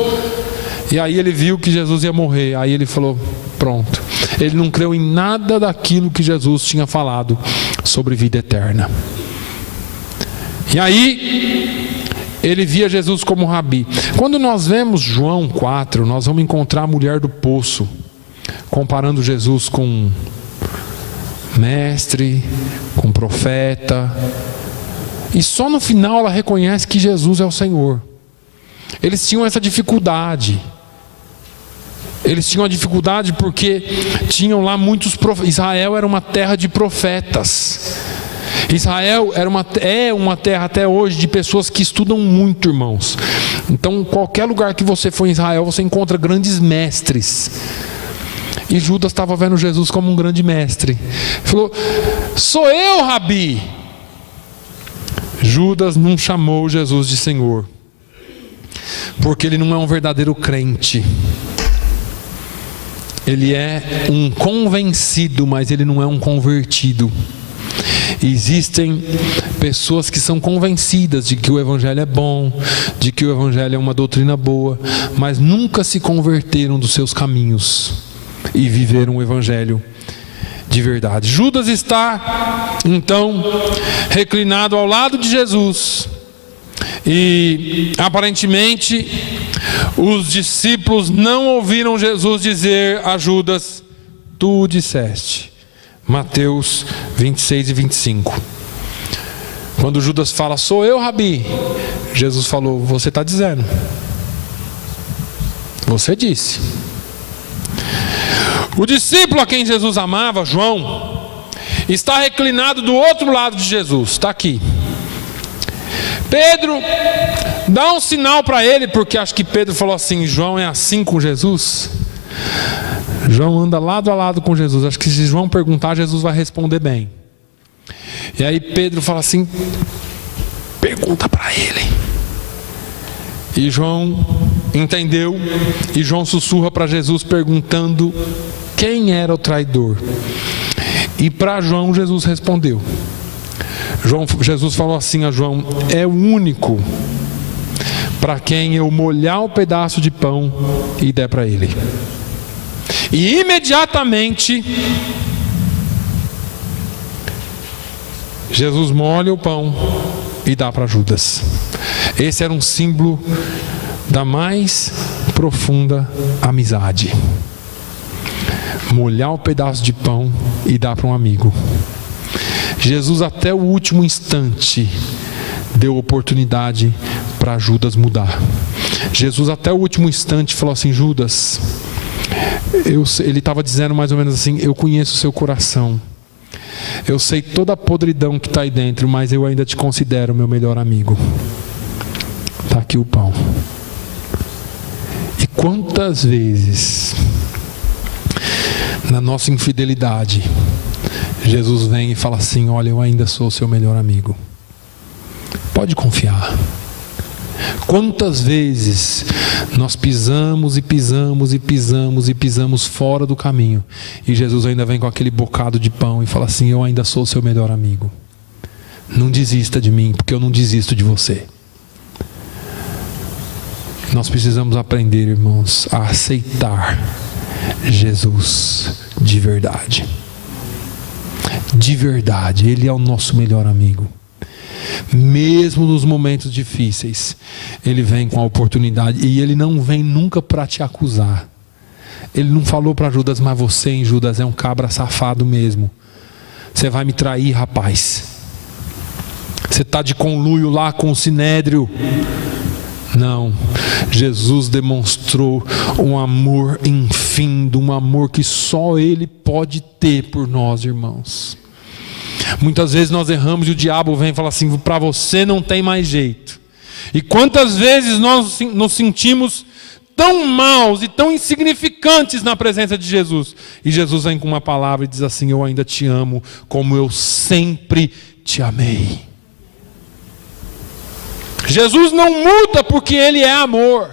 E aí ele viu que Jesus ia morrer, aí ele falou: pronto. Ele não creu em nada daquilo que Jesus tinha falado sobre vida eterna. E aí ele via Jesus como Rabi. Quando nós vemos João 4, nós vamos encontrar a mulher do poço, comparando Jesus com mestre, com profeta. E só no final ela reconhece que Jesus é o Senhor. Eles tinham essa dificuldade. Eles tinham a dificuldade porque tinham lá muitos profetas. Israel era uma terra de profetas. Israel é uma terra até hoje de pessoas que estudam muito, irmãos. Então, qualquer lugar que você for em Israel, você encontra grandes mestres. E Judas estava vendo Jesus como um grande mestre. Ele falou: sou eu, Rabi. Judas não chamou Jesus de Senhor, porque ele não é um verdadeiro crente. Ele é um convencido, mas ele não é um convertido. Existem pessoas que são convencidas de que o evangelho é bom, de que o evangelho é uma doutrina boa, mas nunca se converteram dos seus caminhos e viveram o evangelho de verdade. Judas está então reclinado ao lado de Jesus, e aparentemente os discípulos não ouviram Jesus dizer a Judas: tu disseste. Mateus 26 e 25. Quando Judas fala: sou eu, Rabi, Jesus falou: você está dizendo, você disse. O discípulo a quem Jesus amava, João, está reclinado do outro lado de Jesus, está aqui. Pedro dá um sinal para ele, porque acho que Pedro falou assim: João é assim com Jesus. João anda lado a lado com Jesus. Acho que se João perguntar, Jesus vai responder bem. E aí Pedro fala assim: pergunta para ele. E João entendeu, e João sussurra para Jesus perguntando quem era o traidor. E para João, Jesus respondeu. Jesus falou assim a João: é o único para quem eu molhar o pedaço de pão e der para ele. E imediatamente Jesus molha o pão e dá para Judas. Esse era um símbolo da mais profunda amizade. Molhar o pedaço de pão e dar para um amigo. Jesus até o último instante deu oportunidade para Judas mudar. Jesus até o último instante falou assim: Judas, ele estava dizendo mais ou menos assim: eu conheço o seu coração, eu sei toda a podridão que está aí dentro, mas eu ainda te considero meu melhor amigo. Está aqui o pão. E quantas vezes na nossa infidelidade Jesus vem e fala assim: olha, eu ainda sou o seu melhor amigo, pode confiar. Quantas vezes nós pisamos e pisamos e pisamos e pisamos fora do caminho, e Jesus ainda vem com aquele bocado de pão e fala assim: eu ainda sou o seu melhor amigo, não desista de mim, porque eu não desisto de você. Nós precisamos aprender, irmãos, a aceitar Jesus de verdade. De verdade, Ele é o nosso melhor amigo. Mesmo nos momentos difíceis, Ele vem com a oportunidade. E Ele não vem nunca para te acusar. Ele não falou para Judas: mas você, hein, Judas, é um cabra safado mesmo. Você vai me trair, rapaz. Você está de conluio lá com o Sinédrio. Não, Jesus demonstrou um amor infindo, um amor que só Ele pode ter por nós, irmãos. Muitas vezes nós erramos e o diabo vem e fala assim: para você não tem mais jeito. E quantas vezes nós nos sentimos tão maus e tão insignificantes na presença de Jesus. E Jesus vem com uma palavra e diz assim: eu ainda te amo como eu sempre te amei. Jesus não muda porque Ele é amor.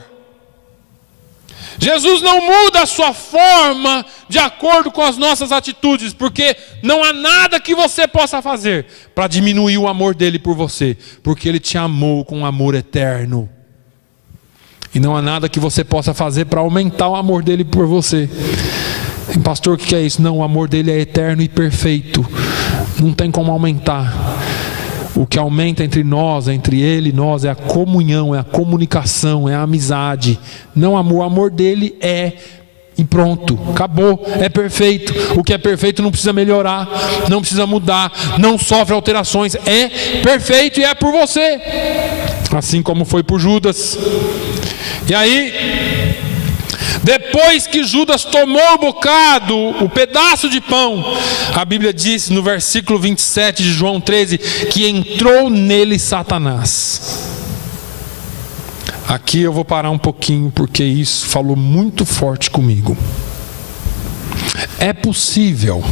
Jesus não muda a sua forma de acordo com as nossas atitudes, porque não há nada que você possa fazer para diminuir o amor dele por você, porque Ele te amou com um amor eterno. E não há nada que você possa fazer para aumentar o amor dele por você. Pastor, o que é isso? Não, o amor dele é eterno e perfeito, não tem como aumentar. O que aumenta entre nós, entre Ele e nós, é a comunhão, é a comunicação, é a amizade. Não amor, o amor dele é e pronto, acabou, é perfeito. O que é perfeito não precisa melhorar, não precisa mudar, não sofre alterações, é perfeito e é por você. Assim como foi por Judas. E aí, depois que Judas tomou o bocado, o pedaço de pão, a Bíblia diz no versículo 27 de João 13, que entrou nele Satanás. Aqui eu vou parar um pouquinho, porque isso falou muito forte comigo. É possível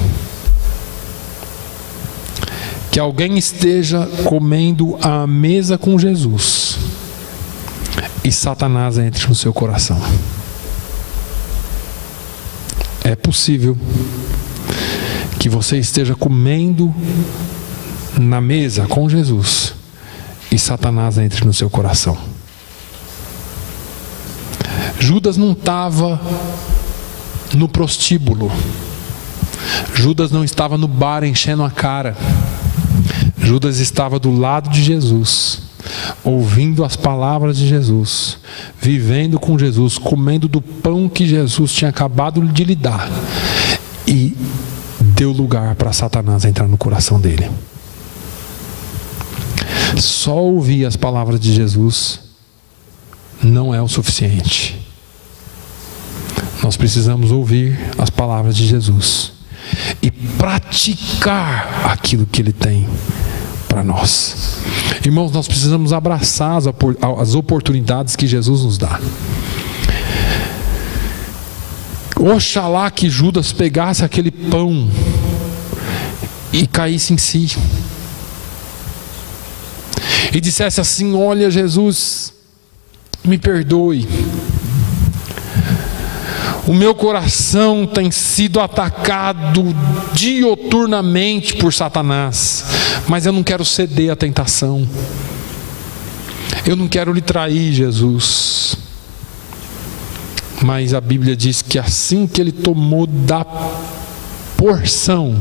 que alguém esteja comendo à mesa com Jesus e Satanás entre no seu coração. É possível que você esteja comendo na mesa com Jesus e Satanás entre no seu coração. Judas não estava no prostíbulo. Judas não estava no bar enchendo a cara. Judas estava do lado de Jesus, ouvindo as palavras de Jesus, vivendo com Jesus, comendo do pão que Jesus tinha acabado de lhe dar, e deu lugar para Satanás entrar no coração dele. Só ouvir as palavras de Jesus não é o suficiente. Nós precisamos ouvir as palavras de Jesus e praticar aquilo que Ele tem para nós. Irmãos, nós precisamos abraçar as oportunidades que Jesus nos dá. Oxalá que Judas pegasse aquele pão e caísse em si. e dissesse assim: olha, Jesus, me perdoe, o meu coração tem sido atacado dioturnamente por Satanás, mas eu não quero ceder à tentação, eu não quero lhe trair, Jesus. Mas a Bíblia diz que assim que ele tomou da porção,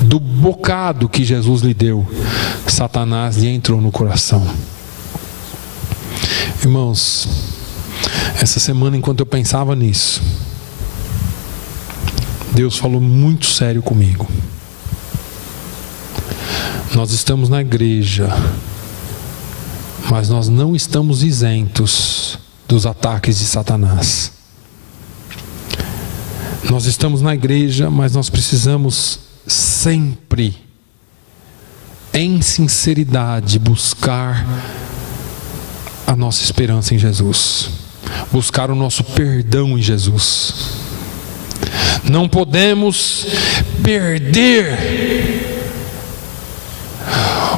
do bocado que Jesus lhe deu, Satanás lhe entrou no coração. Irmãos, essa semana, enquanto eu pensava nisso, Deus falou muito sério comigo. Nós estamos na igreja, mas nós não estamos isentos dos ataques de Satanás. Nós estamos na igreja, mas nós precisamos sempre, em sinceridade, buscar a nossa esperança em Jesus, buscar o nosso perdão em Jesus. Não podemos perder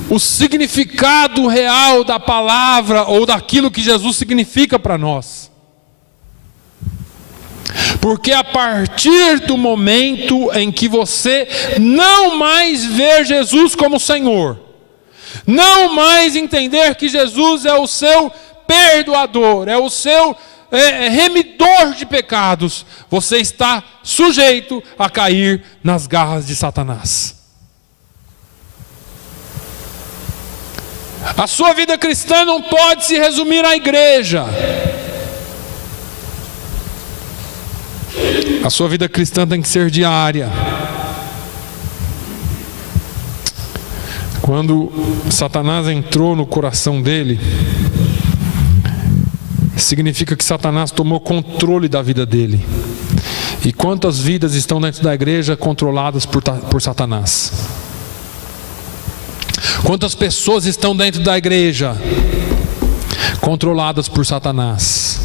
o significado real da palavra ou daquilo que Jesus significa para nós. Porque a partir do momento em que você não mais vê Jesus como Senhor, não mais entender que Jesus é o seu perdoador, é o seu remidor de pecados, você está sujeito a cair nas garras de Satanás. A sua vida cristã não pode se resumir à igreja. A sua vida cristã tem que ser diária. Quando Satanás entrou no coração dele, significa que Satanás tomou controle da vida dele. E quantas vidas estão dentro da igreja controladas por Satanás? Quantas pessoas estão dentro da igreja controladas por Satanás,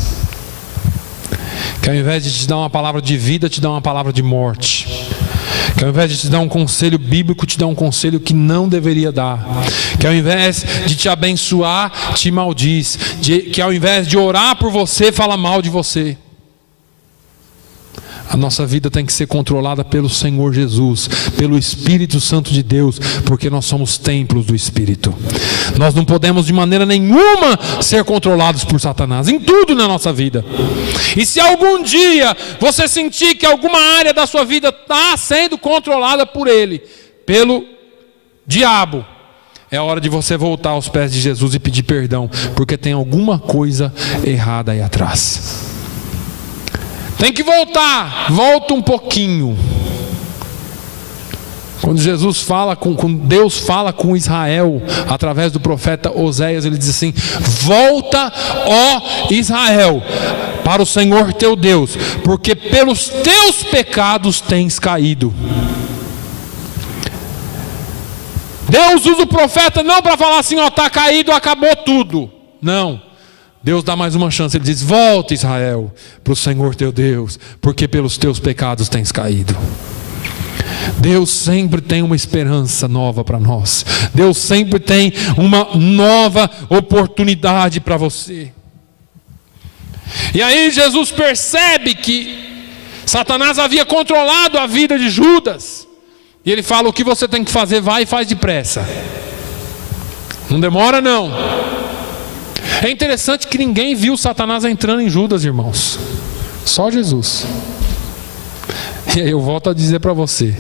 que ao invés de te dar uma palavra de vida, te dá uma palavra de morte, que ao invés de te dar um conselho bíblico, te dá um conselho que não deveria dar, que ao invés de te abençoar, te maldiz, que ao invés de orar por você, fala mal de você. A nossa vida tem que ser controlada pelo Senhor Jesus, pelo Espírito Santo de Deus, porque nós somos templos do Espírito. Nós não podemos de maneira nenhuma ser controlados por Satanás, em tudo na nossa vida. E se algum dia você sentir que alguma área da sua vida está sendo controlada por ele, pelo diabo, é hora de você voltar aos pés de Jesus e pedir perdão, porque tem alguma coisa errada aí atrás. Tem que voltar, volta um pouquinho. Quando Jesus fala quando Deus fala com Israel através do profeta Oséias, ele diz assim: volta, ó Israel, para o Senhor teu Deus, porque pelos teus pecados tens caído. Deus usa o profeta não para falar assim: ó, está caído, acabou tudo. Não. Deus dá mais uma chance, ele diz: volta, Israel, para o Senhor teu Deus, porque pelos teus pecados tens caído. Deus sempre tem uma esperança nova para nós. Deus sempre tem uma nova oportunidade para você. E aí Jesus percebe que Satanás havia controlado a vida de Judas, e ele fala: o que você tem que fazer, vai e faz depressa, não demora não. É interessante que ninguém viu Satanás entrando em Judas, irmãos. Só Jesus. E aí eu volto a dizer para você: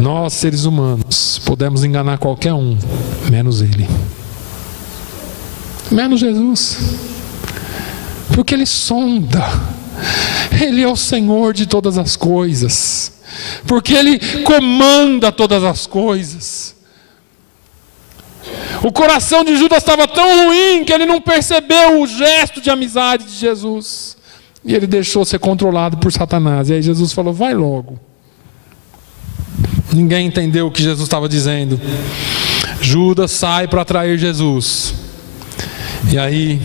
nós, seres humanos, podemos enganar qualquer um, menos ele. Menos Jesus. Porque ele sonda. Ele é o Senhor de todas as coisas. Porque ele comanda todas as coisas. O coração de Judas estava tão ruim que ele não percebeu o gesto de amizade de Jesus. E ele deixou ser controlado por Satanás. E aí Jesus falou: vai logo. Ninguém entendeu o que Jesus estava dizendo. Judas sai para atrair Jesus. E aí,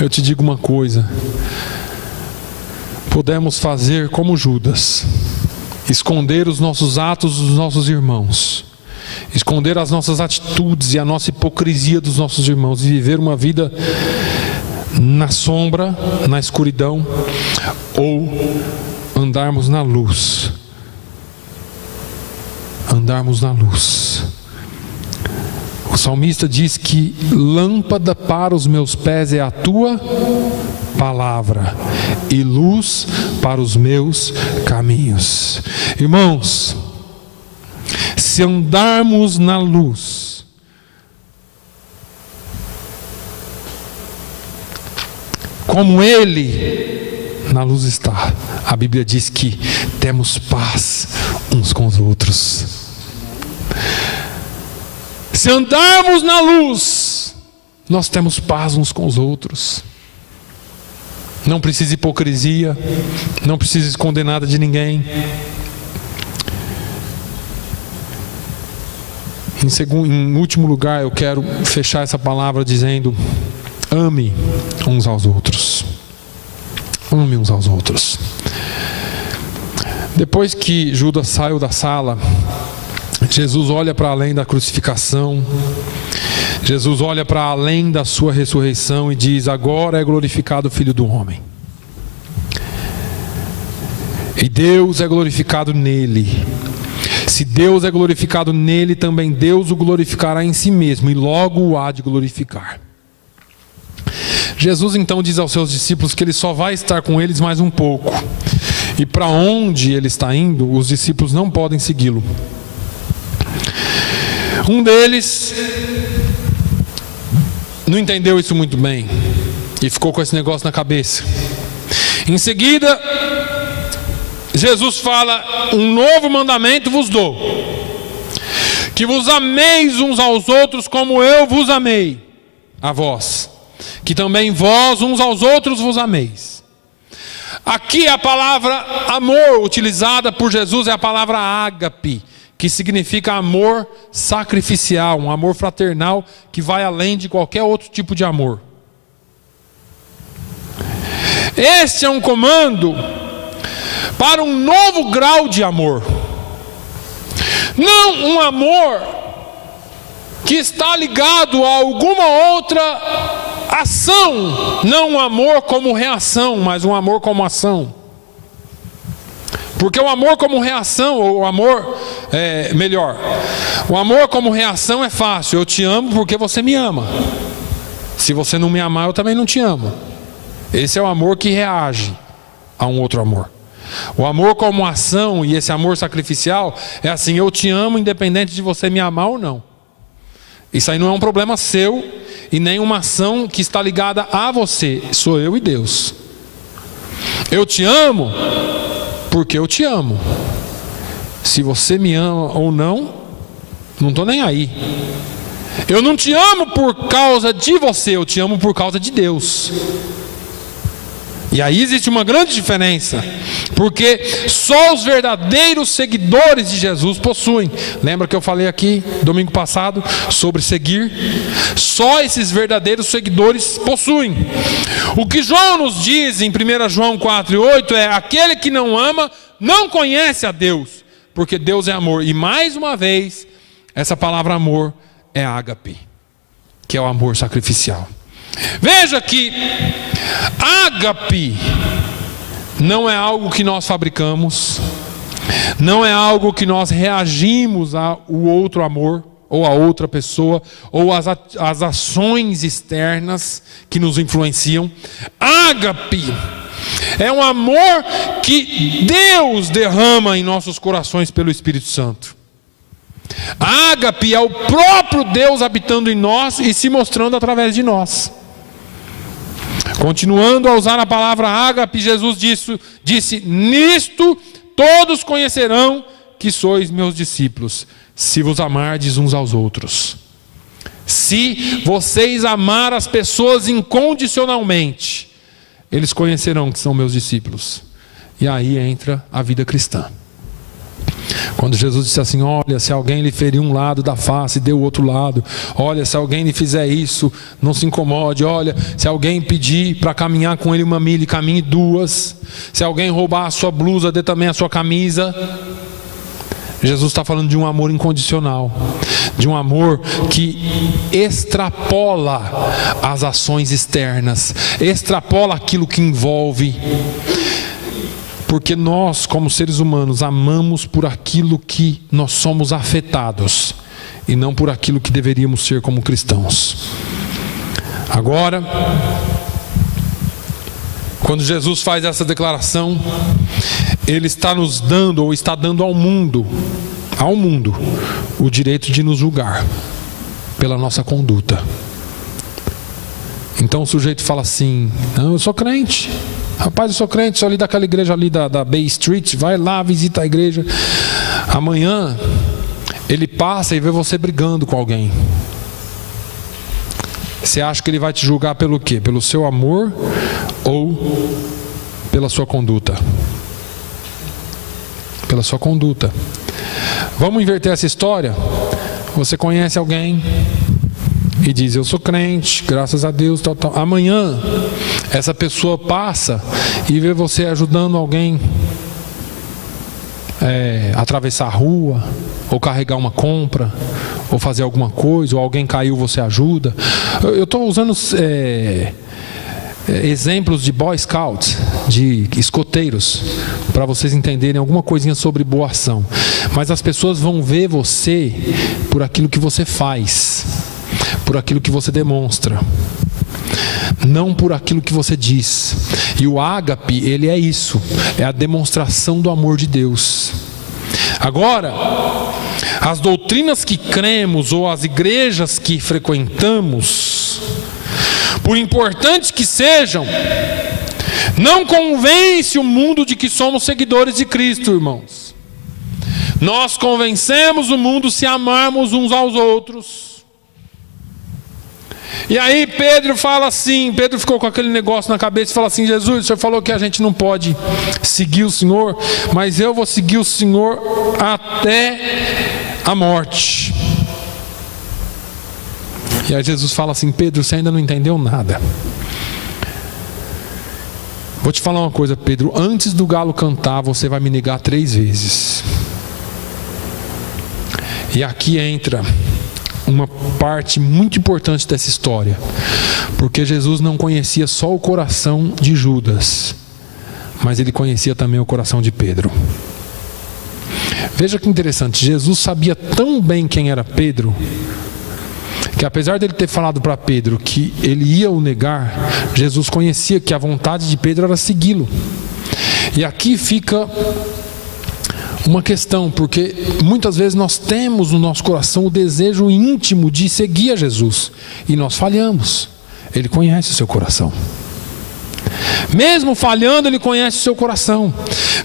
eu te digo uma coisa: podemos fazer como Judas, esconder os nossos atos dos nossos irmãos esconder as nossas atitudes e a nossa hipocrisia dos nossos irmãos e viver uma vida na sombra, na escuridão, ou andarmos na luz. Andarmos na luz. O salmista diz que lâmpada para os meus pés é a tua palavra e luz para os meus caminhos. Irmãos, se andarmos na luz, como Ele na luz está, a Bíblia diz que temos paz uns com os outros. Se andarmos na luz, nós temos paz uns com os outros. Não precisa hipocrisia, não precisa esconder nada de ninguém. Em último lugar, eu quero fechar essa palavra dizendo: ame uns aos outros. Ame uns aos outros. Depois que Judas saiu da sala, Jesus olha para além da crucificação, Jesus olha para além da sua ressurreição e diz: agora é glorificado o Filho do Homem. E Deus é glorificado nele. Se Deus é glorificado nele, também Deus o glorificará em si mesmo, e logo o há de glorificar. Jesus então diz aos seus discípulos que ele só vai estar com eles mais um pouco. E para onde ele está indo, os discípulos não podem segui-lo. Um deles não entendeu isso muito bem e ficou com esse negócio na cabeça. Em seguida, Jesus fala: um novo mandamento vos dou, que vos ameis uns aos outros como eu vos amei a vós, que também vós uns aos outros vos ameis. Aqui a palavra amor utilizada por Jesus é a palavra ágape, que significa amor sacrificial, um amor fraternal que vai além de qualquer outro tipo de amor. Este é um comando para um novo grau de amor. Não um amor que está ligado a alguma outra ação. Não um amor como reação, mas um amor como ação. Porque o amor como reação, ou o amor, o amor como reação é fácil. Eu te amo porque você me ama. Se você não me amar, eu também não te amo. Esse é o amor que reage a um outro amor. O amor como ação e esse amor sacrificial é assim: eu te amo independente de você me amar ou não. Isso aí não é um problema seu e nem uma ação que está ligada a você. Sou eu e Deus. Eu te amo porque eu te amo. Se você me ama ou não, não estou nem aí. Eu não te amo por causa de você, eu te amo por causa de Deus. E aí existe uma grande diferença, porque só os verdadeiros seguidores de Jesus possuem. Lembra que eu falei aqui domingo passado sobre seguir? Só esses verdadeiros seguidores possuem. O que João nos diz em 1 João 4:8 é: aquele que não ama não conhece a Deus, porque Deus é amor. E mais uma vez, essa palavra amor é ágape, que é o amor sacrificial. Veja que ágape não é algo que nós fabricamos, não é algo que nós reagimos ao outro amor, ou a outra pessoa, ou as ações externas que nos influenciam. Ágape é um amor que Deus derrama em nossos corações pelo Espírito Santo. Ágape é o próprio Deus habitando em nós e se mostrando através de nós. Continuando a usar a palavra ágape, Jesus disse: nisto todos conhecerão que sois meus discípulos, se vos amardes uns aos outros. Se vocês amar as pessoas incondicionalmente, eles conhecerão que são meus discípulos. E aí entra a vida cristã. Quando Jesus disse assim: olha, se alguém lhe ferir um lado da face, dê o outro lado. Olha, se alguém lhe fizer isso, não se incomode. Olha, se alguém pedir para caminhar com ele 1 milha, caminhe 2. Se alguém roubar a sua blusa, dê também a sua camisa. Jesus está falando de um amor incondicional, de um amor que extrapola as ações externas, extrapola aquilo que envolve. Porque nós, como seres humanos, amamos por aquilo que nós somos afetados e não por aquilo que deveríamos ser como cristãos. Agora, quando Jesus faz essa declaração, Ele está nos dando, ou está dando ao mundo, o direito de nos julgar pela nossa conduta. Então o sujeito fala assim: não, eu sou crente. Rapaz, eu sou crente, sou ali daquela igreja ali da Bay Street. Vai lá, visita a igreja. Amanhã ele passa e vê você brigando com alguém. Você acha que ele vai te julgar pelo quê? Pelo seu amor ou pela sua conduta? Pela sua conduta. Vamos inverter essa história? Você conhece alguém e diz: eu sou crente, graças a Deus, tal, tal. Amanhã essa pessoa passa e vê você ajudando alguém a atravessar a rua, ou carregar uma compra, ou fazer alguma coisa, ou alguém caiu, você ajuda. Eu estou usando exemplos de Boy Scouts, de escoteiros, para vocês entenderem alguma coisinha sobre boa ação. Mas as pessoas vão ver você por aquilo que você faz, por aquilo que você demonstra, não por aquilo que você diz. E o ágape, ele é isso, é a demonstração do amor de Deus. Agora, as doutrinas que cremos ou as igrejas que frequentamos, por importantes que sejam, não convence o mundo de que somos seguidores de Cristo, irmãos. Nós convencemos o mundo se amarmos uns aos outros. E aí Pedro fala assim, Pedro ficou com aquele negócio na cabeça e fala assim: Jesus, o Senhor falou que a gente não pode seguir o Senhor, mas eu vou seguir o Senhor até a morte. E aí Jesus fala assim: Pedro, você ainda não entendeu nada. Vou te falar uma coisa, Pedro, antes do galo cantar, você vai me negar 3 vezes. E aqui entra uma parte muito importante dessa história, porque Jesus não conhecia só o coração de Judas, mas ele conhecia também o coração de Pedro. Veja que interessante, Jesus sabia tão bem quem era Pedro, que apesar dele ter falado para Pedro que ele ia o negar, Jesus conhecia que a vontade de Pedro era segui-lo. E aqui fica uma questão, porque muitas vezes nós temos no nosso coração o desejo íntimo de seguir a Jesus, e nós falhamos. Ele conhece o seu coração. Mesmo falhando, Ele conhece o seu coração.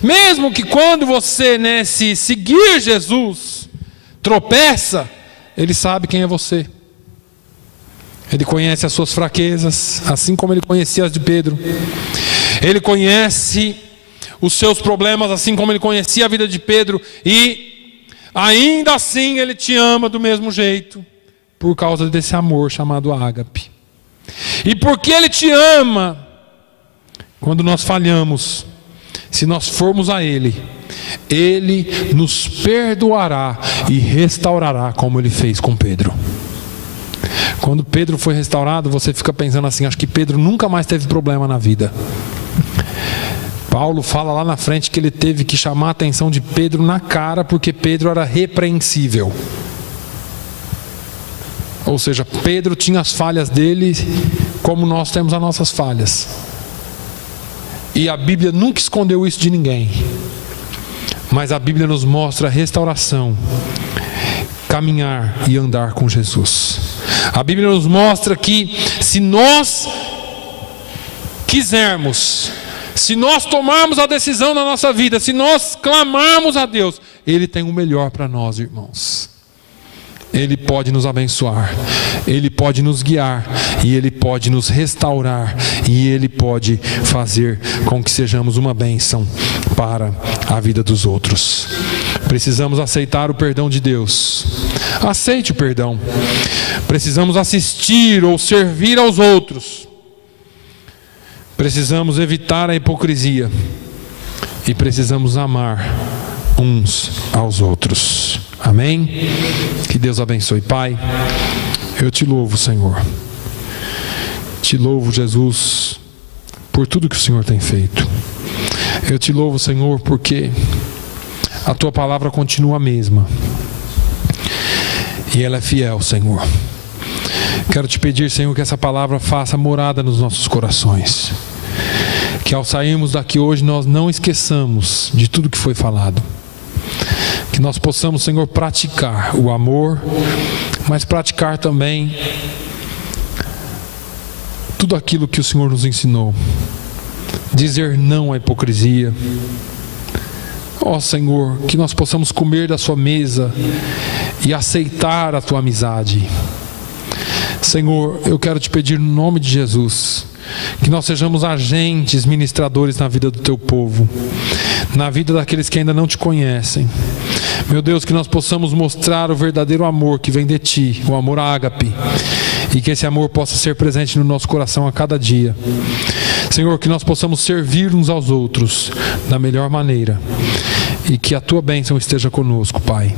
Mesmo que quando você, se seguir Jesus, tropeça, Ele sabe quem é você. Ele conhece as suas fraquezas, assim como Ele conhecia as de Pedro. Ele conhece os seus problemas, assim como Ele conhecia a vida de Pedro. E ainda assim Ele te ama do mesmo jeito, por causa desse amor chamado ágape. E porque Ele te ama, quando nós falhamos, se nós formos a Ele, Ele nos perdoará e restaurará, como Ele fez com Pedro. Quando Pedro foi restaurado, você fica pensando assim: acho que Pedro nunca mais teve problema na vida. Paulo fala lá na frente que ele teve que chamar a atenção de Pedro na cara, porque Pedro era repreensível. Ou seja, Pedro tinha as falhas dele, como nós temos as nossas falhas. E a Bíblia nunca escondeu isso de ninguém. Mas a Bíblia nos mostra a restauração, caminhar e andar com Jesus. A Bíblia nos mostra que se nós quisermos, se nós tomarmos a decisão na nossa vida, se nós clamarmos a Deus, Ele tem o melhor para nós, irmãos. Ele pode nos abençoar, Ele pode nos guiar, e Ele pode nos restaurar, e Ele pode fazer com que sejamos uma bênção para a vida dos outros. Precisamos aceitar o perdão de Deus. Aceite o perdão. Precisamos assistir ou servir aos outros. Precisamos evitar a hipocrisia. E precisamos amar uns aos outros. Amém? Que Deus abençoe. Pai, eu te louvo, Senhor. Te louvo, Jesus, por tudo que o Senhor tem feito. Eu te louvo, Senhor, porque a tua palavra continua a mesma. E ela é fiel, Senhor. Quero te pedir, Senhor, que essa palavra faça morada nos nossos corações. Que ao sairmos daqui hoje nós não esqueçamos de tudo que foi falado. Que nós possamos, Senhor, praticar o amor, mas praticar também tudo aquilo que o Senhor nos ensinou. Dizer não à hipocrisia. Ó Senhor, que nós possamos comer da sua mesa e aceitar a tua amizade. Senhor, eu quero te pedir no nome de Jesus, que nós sejamos agentes, ministradores na vida do teu povo, na vida daqueles que ainda não te conhecem. Meu Deus, que nós possamos mostrar o verdadeiro amor que vem de ti, o amor ágape, e que esse amor possa ser presente no nosso coração a cada dia. Senhor, que nós possamos servir uns aos outros da melhor maneira, e que a tua bênção esteja conosco, Pai.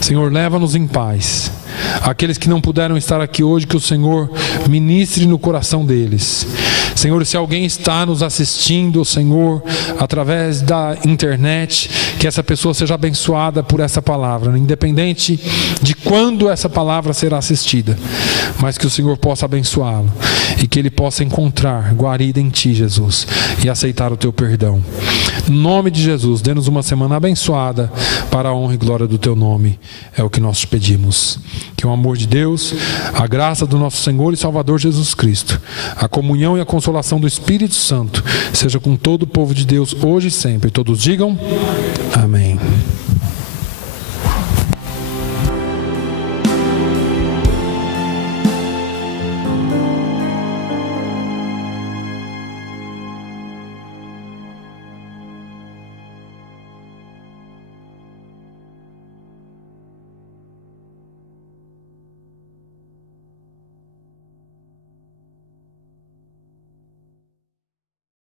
Senhor, leva-nos em paz. Aqueles que não puderam estar aqui hoje, que o Senhor ministre no coração deles. Senhor, se alguém está nos assistindo, Senhor, através da internet, que essa pessoa seja abençoada por essa palavra, independente de quando essa palavra será assistida, mas que o Senhor possa abençoá-lo e que ele possa encontrar guarida em ti, Jesus, e aceitar o teu perdão. Em nome de Jesus, dê-nos uma semana abençoada para a honra e glória do teu nome. É o que nós te pedimos. Que o amor de Deus, a graça do nosso Senhor e Salvador Jesus Cristo, a comunhão e a consolação do Espírito Santo seja com todo o povo de Deus hoje e sempre. Todos digam amém.